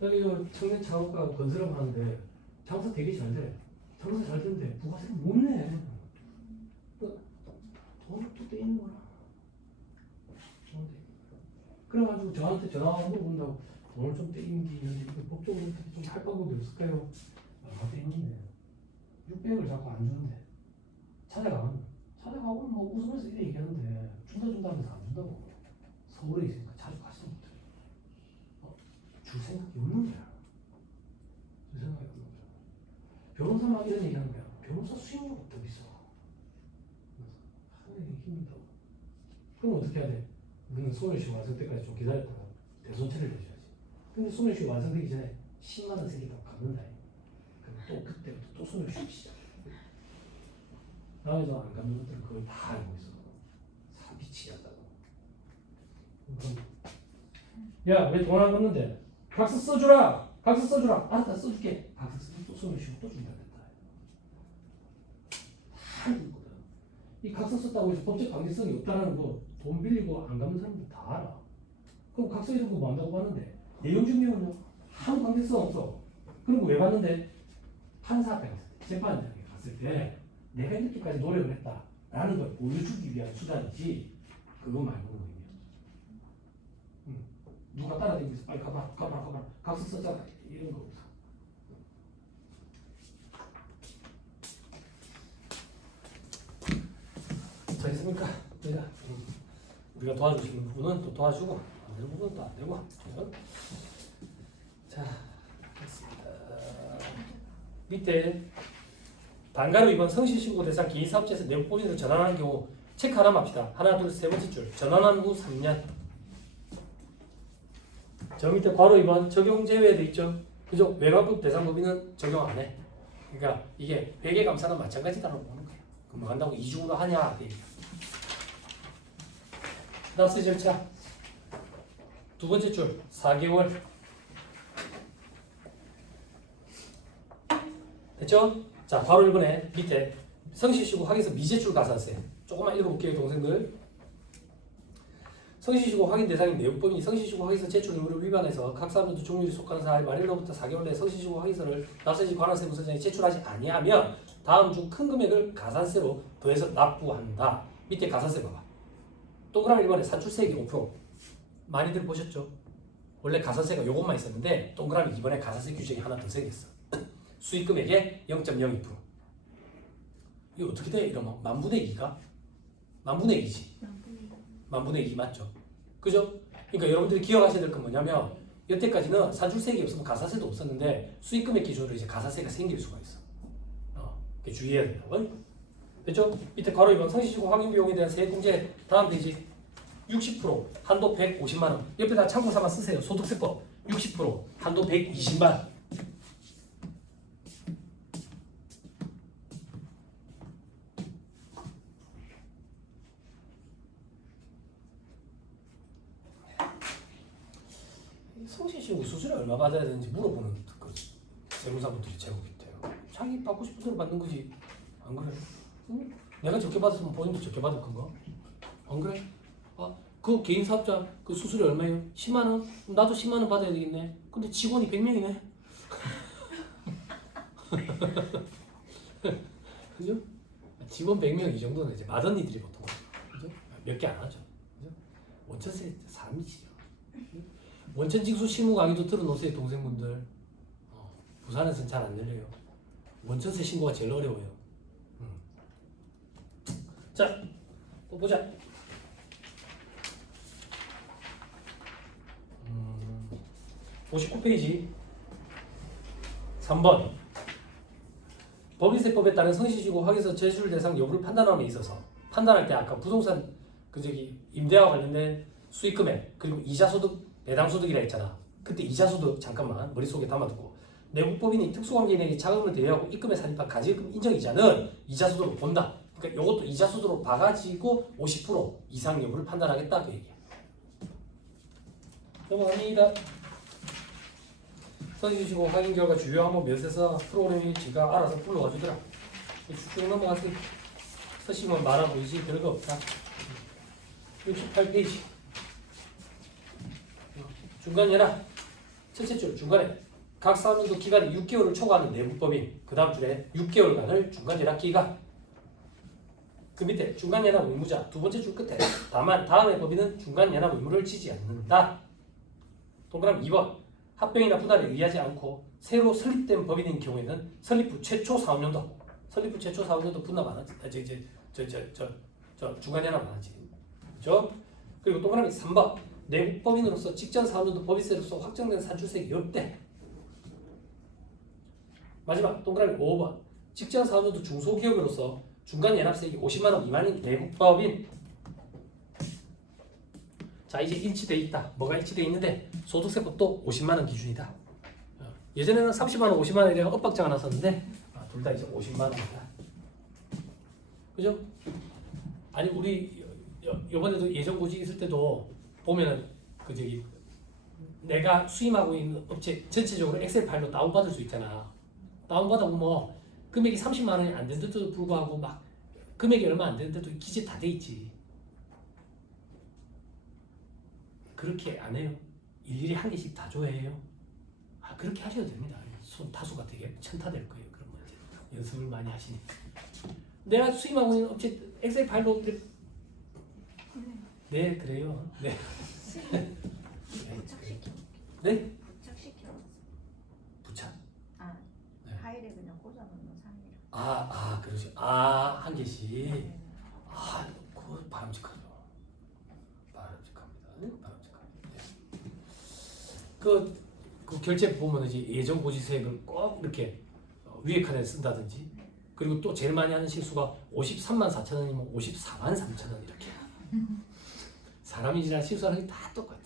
여기 청년 창업가 건설업 하는데 장사 되게 잘 돼. 장사 잘 되는데 부가세를 못 내. 돈을 또 떼이는 거라. 그래가지고 저한테 전화하고 물어본다고 돈을 좀 떼이는 게 있는데 이거 법적으로 어떻게 좀 할 방법이 없을까요? 얼마 떼이는데 600을 자꾸 안 주는데 찾아가고 뭐 웃으면서 이래 얘기하는데 준다면서 안 준다고. 서울에 있으니까 자주 가시는 분들 줄 생각이 없는 거야. 줄 생각이 없는 거야. 변호사만 이런 얘기하는 거야. 변호사 수익료가 더 비싸. 하는 게 힘들다고. 그럼 어떻게 해야 돼? 우리는 소멸시 완성 때까지 좀 기다렸다가 대손 처리를 해줘야지. 근데 소멸시 완성되기 전에 10만 원 세기가 갚는다. 그럼 또 그때부터 또 소멸시 시작. 나에서 안 갚는 것들은 그걸 다 알고 있어. 사람 미치게 한다고. 야, 왜 돈 안 갚는데? 각서 써주라. 각서 써주라. 알았다, 써줄게. 각서 써주면 쉬고 또 준비하겠다. 다 알고 있거든. 이 각서 썼다고 해서 법적 관계성이 없다는 거 돈 빌리고 안 갚는 사람들 다 알아. 그럼 각서 이런 거 뭐 한다고 봤는데 내용 증명은요? 아무 관계성 없어. 그리고 왜 봤는데? 판사 앞에 갔을 때, 재판장에 갔을 때 내가 이렇게까지 노력을 했다라는 걸 보여주기 위한 수단이지 그거 말고는 누가 따라다니면서 빨리 가봐라 각서 썼잖아 이런 거 없어. 자, 있습니까? 우리가 도와주시는 부분은 또 도와주고 안 되는 부분은 또 안 되고. 자, 됐습니다. 밑에 반가로 이번 성실신고 대상 개인사업자에서 내부법인으로 전환하는 경우 체크 하나만 합시다. 하나, 둘, 세 번째 줄. 전환한 후 3년. 저 밑에 괄호 2번 적용 제외돼 있죠. 그죠? 외곽법 대상법인은 적용 안 해. 그러니까 이게 회계감사는 마찬가지다라고 보는 거예요. 그럼 뭐 한다고 이중으로 하냐? 납세 절차. 두 번째 줄 4개월. 됐죠? 자, 바로 1번에 밑에 성실시고 확인서 미제출 가산세. 조금만 읽어볼게요, 동생들. 성실시고 확인 대상인 내부법인이 성실시고 확인서 제출 의무를 위반해서 각 사업자도 종료일에 속하는 4일 말일로부터 4개월 내에 성실시고 확인서를 납세지 관할세무서장에 제출하지 아니하면 다음 중 큰 금액을 가산세로 더해서 납부한다. 밑에 가산세 봐봐. 동그라미 1번에 산출세액이 5%. 많이들 보셨죠? 원래 가산세가 요것만 있었는데 동그라미 2번에 가산세 규정이 하나 더 생겼어. 수익금액의 0.02%. 이거 어떻게 돼? 이러면 만분의 2가? 만분의 2지. 만분의 2 맞죠? 그죠? 그러니까 여러분들이 기억하셔야 될 건 뭐냐면 여태까지는 산출세액이 없으면 가산세도 없었는데 수익금액 기준으로 이제 가산세가 생길 수가 있어. 주의해야 된다고. 됐죠? 밑에 괄호 2번 성실시고 확인 비용에 대한 세액 공제 다음 페이지 60% 한도 150만 원. 옆에 다 참고 삼아 쓰세요. 소득세법 60% 한도 120만 원. 성실시고 수수료 얼마 받아야 되는지 물어보는 그 세무사분들이 제법 있대요. 자기 받고 싶은 대로 받는 거지. 안 그래? 응? 내가 적게 받았으면 본인도 적게 받을 건가? 안 그래? 그 개인 사업자 그 수수료 얼마예요? 10만 원? 그럼 나도 10만 원 받아야 되겠네. 근데 직원이 100명이네. 그죠? 직원 100명 이 정도는 이제 맏언니들이 보통 그죠? 몇 개 안 하죠. 그죠? 원천세 사람이지요. 원천 징수 실무 강의도 들어놓으세요, 동생분들. 부산에서는 잘 안 열려요. 원천세 신고가 제일 어려워요. 자, 또 보자. 59페이지 3번 법인세법에 따른 성실시고 확인서 제출 대상 여부를 판단함에 있어서 판단할 때 아까 부동산 임대와 관련된 수익금액 그리고 이자소득 배당소득이라 했잖아. 그때 이자소득 잠깐만 머릿속에 담아두고 내부법인이 특수관계인에게 자금을 대여하고 입금에 산입한 가지금 인정이자는 이자소득으로 본다. 그러니까 이것도 이자소득으로 봐가지고 50% 이상 여부를 판단하겠다 그 얘기야. 넘어갑니다. 써주시고 확인 결과 주요 항목 몇에서 프로그램이 지가 알아서 불러가 주더라. 쭉 넘어가세요. 쓰시면 많아 보이지 별거 없다. 68페이지 중간 연합 첫째 줄 중간에 각 사업연도 기간이 6개월을 초과하는 내부법인 그 다음 줄에 6개월간을 중간 연합 기간 그 밑에 중간 연합 의무자 두 번째 줄 끝에 다만 다음의 법인은 중간 연합 의무를 지지 않는다. 동그라미 2번 합병이나 분할에 의하지 않고 새로 설립된 법인인 경우에는 설립 후 최초 사업연도 분납 안 하지. 저 중간 연합 안 하지. 그렇죠? 그리고 동그라미 3번 내부 법인으로서 직전 사업연도 법인세로서 확정된 산출세액이 없대. 마지막 동그라미 5번 직전 사업연도 중소기업으로서 중간 연합세액이 50만 원 미만인 내부 법인. 자 이제 일치돼 있다. 뭐가 일치돼 있는데 소득세법도 50만 원 기준이다. 예전에는 30만 원, 50만 원에 대한 엇박자가 났었는데 둘 다 이제 50만 원이다. 그죠? 아니 우리 이번에도 예전 고지 있을 때도 보면은 내가 수임하고 있는 업체 전체적으로 엑셀 파일로 다운받을 수 있잖아. 다운받아보면 뭐 금액이 30만 원이 안 된데도 불구하고 막 금액이 얼마 안 되는데도 기재 다 돼 있지. 그렇게 안 해요? 일일이 한 개씩 다 줘야 해요? 아, 그렇게 하셔도 됩니다. 손 타수가 되게 천타될 거예요. 그런 거 이제 연습을 많이 하시니까. 내가 수임하고 있는 업체 엑셀 파일로 네, 그래요. 네. 부착시켜. 네? 부착시켜. 부착. 아, 네. 파일에 그냥 꽂아놓는 상이라. 그러죠. 한 개씩. 그거 바람직하죠. 바람직합니다. 바람직합니다. 네. 그 결제 보면 이제 예정 고지서액을 꼭 이렇게 위에 칸에 쓴다든지, 그리고 또 제일 많이 하는 실수가 53만 4천 원이면 54만 3천 원 이렇게. 사람이지라 실수하는 게 다 똑같아.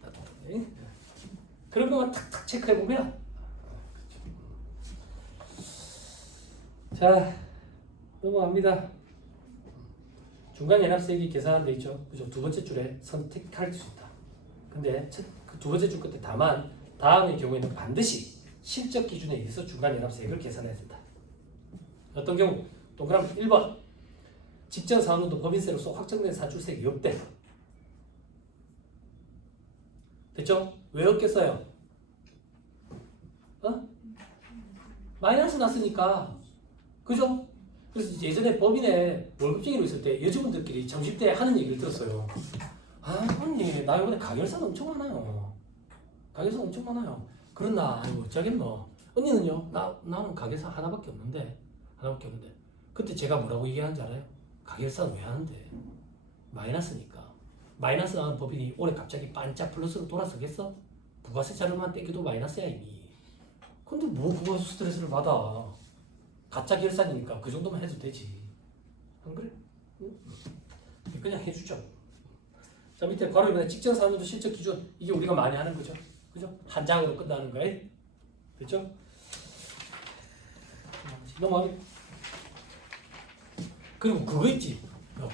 다 똑같아. 그런 것만 탁탁 체크해 보면. 자, 넘어갑니다. 중간 연합세액이 계산한 데 있죠. 그죠? 두 번째 줄에 선택할 수 있다. 근데 그 두 번째 줄 끝에 다만 다음의 경우에는 반드시 실적 기준에 의해서 중간 연합세액을 계산해야 된다. 어떤 경우? 동그라미 1번. 직전 사업도 법인세로서 확정된 사출세액이 없대. 됐죠? 왜 없겠어요? 마이너스 났으니까. 그죠? 그래서 예전에 법인에 월급쟁이로 있을 때 여직원들끼리 점심 때 하는 얘기를 들었어요. 언니 나 이번에 가결산 엄청 많아요. 가결산 엄청 많아요. 그렇나? 아이고 어쩌겠노. 언니는요? 나는 가결산 하나밖에 없는데. 그때 제가 뭐라고 얘기하는지 알아요? 가결산 왜 하는데? 마이너스니까. 마이너스 나는 법인이 올해 갑자기 반짝 플러스로 돌아서겠어? 부가세 자료만 떼겨도 마이너스야 이미. 근데 뭐 그거 스트레스를 받아. 가짜 결산이니까 그 정도만 해도 되지. 안 그래? 응? 그냥 해주죠. 자, 밑에 바로 이번에 직전 사업도 실적 기준, 이게 우리가 많이 하는 거죠. 그죠? 한 장으로 끝나는 거예요. 됐죠? 넘어가게. 그리고 그거 있지.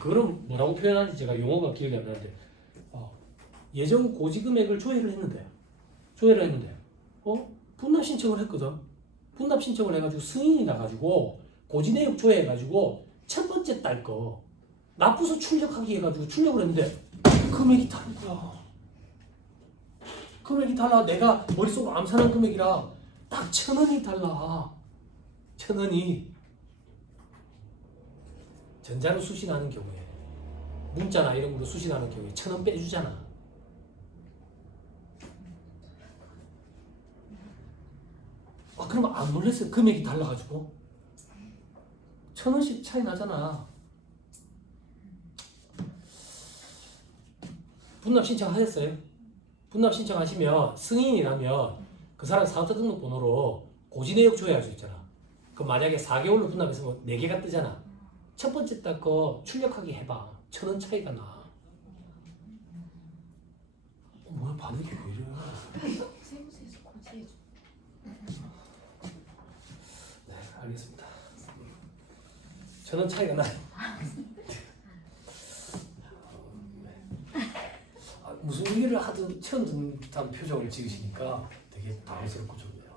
그거는 뭐라고 표현하는지 제가 용어가 기억이 안 나는데, 예정 고지 금액을 조회를 했는데 분납 신청을 했거든. 분납 신청을 해가지고 승인이 나가지고 고지 내역 조회해가지고 첫 번째 달 거 납부서 출력하기 해가지고 출력을 했는데 금액이 다른 거야. 금액이 달라. 내가 머릿속으로 암산한 금액이랑 딱 1,000원이 달라. 1,000원이. 전자로 수신하는 경우에, 문자나 이런 걸로 수신하는 경우에 1,000원 빼주잖아. 그러면 안 놀랐어요? 금액이 달라가지고 1,000원씩 차이 나잖아. 분납 신청하셨어요? 분납 신청하시면 승인이 나면 그 사람 사업자 등록번호로 고지 내역 조회할 수 있잖아. 그럼 만약에 4개월로 분납했으면 4개가 뜨잖아. 첫 번째 달 거 출력하기 해봐. 1,000원 차이가 나. 뭐야 반응이 왜 이래? 세무서에서 고지해줘. 네, 알겠습니다. 1,000원 차이가 나요. 무슨 얘기를 하든 처음 듣는 듯한 표정을 지으시니까 되게 당황스럽고 좋네요.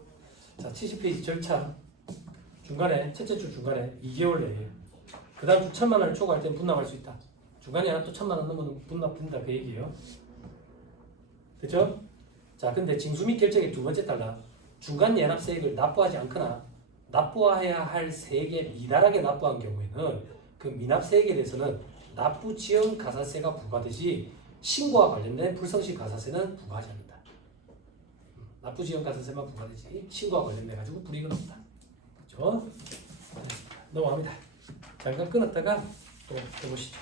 자, 70페이지 절차. 중간에 첫째 줄 중간에 2개월 내에 그 다음 주 1,000만 원을 초과할 때 분납할 수 있다. 중간에 하나 또 1,000만 원 넘으면 분납된다 그 얘기예요. 그죠? 자, 근데 징수 및 결정의 두 번째 달라. 중간 연합세액을 납부하지 않거나 납부해야 할 세액에 미달하게 납부한 경우에는 그 미납세액에 대해서는 납부 지연 가산세가 부과되지 신고와 관련된 불성실 가산세는 부과하지 않는다. 납부 지연 가산세만 부과되지 신고와 관련돼 가지고 불이익은 없다. 그렇죠? 넘어갑니다. 잠깐 끊었다가 또 해보시죠.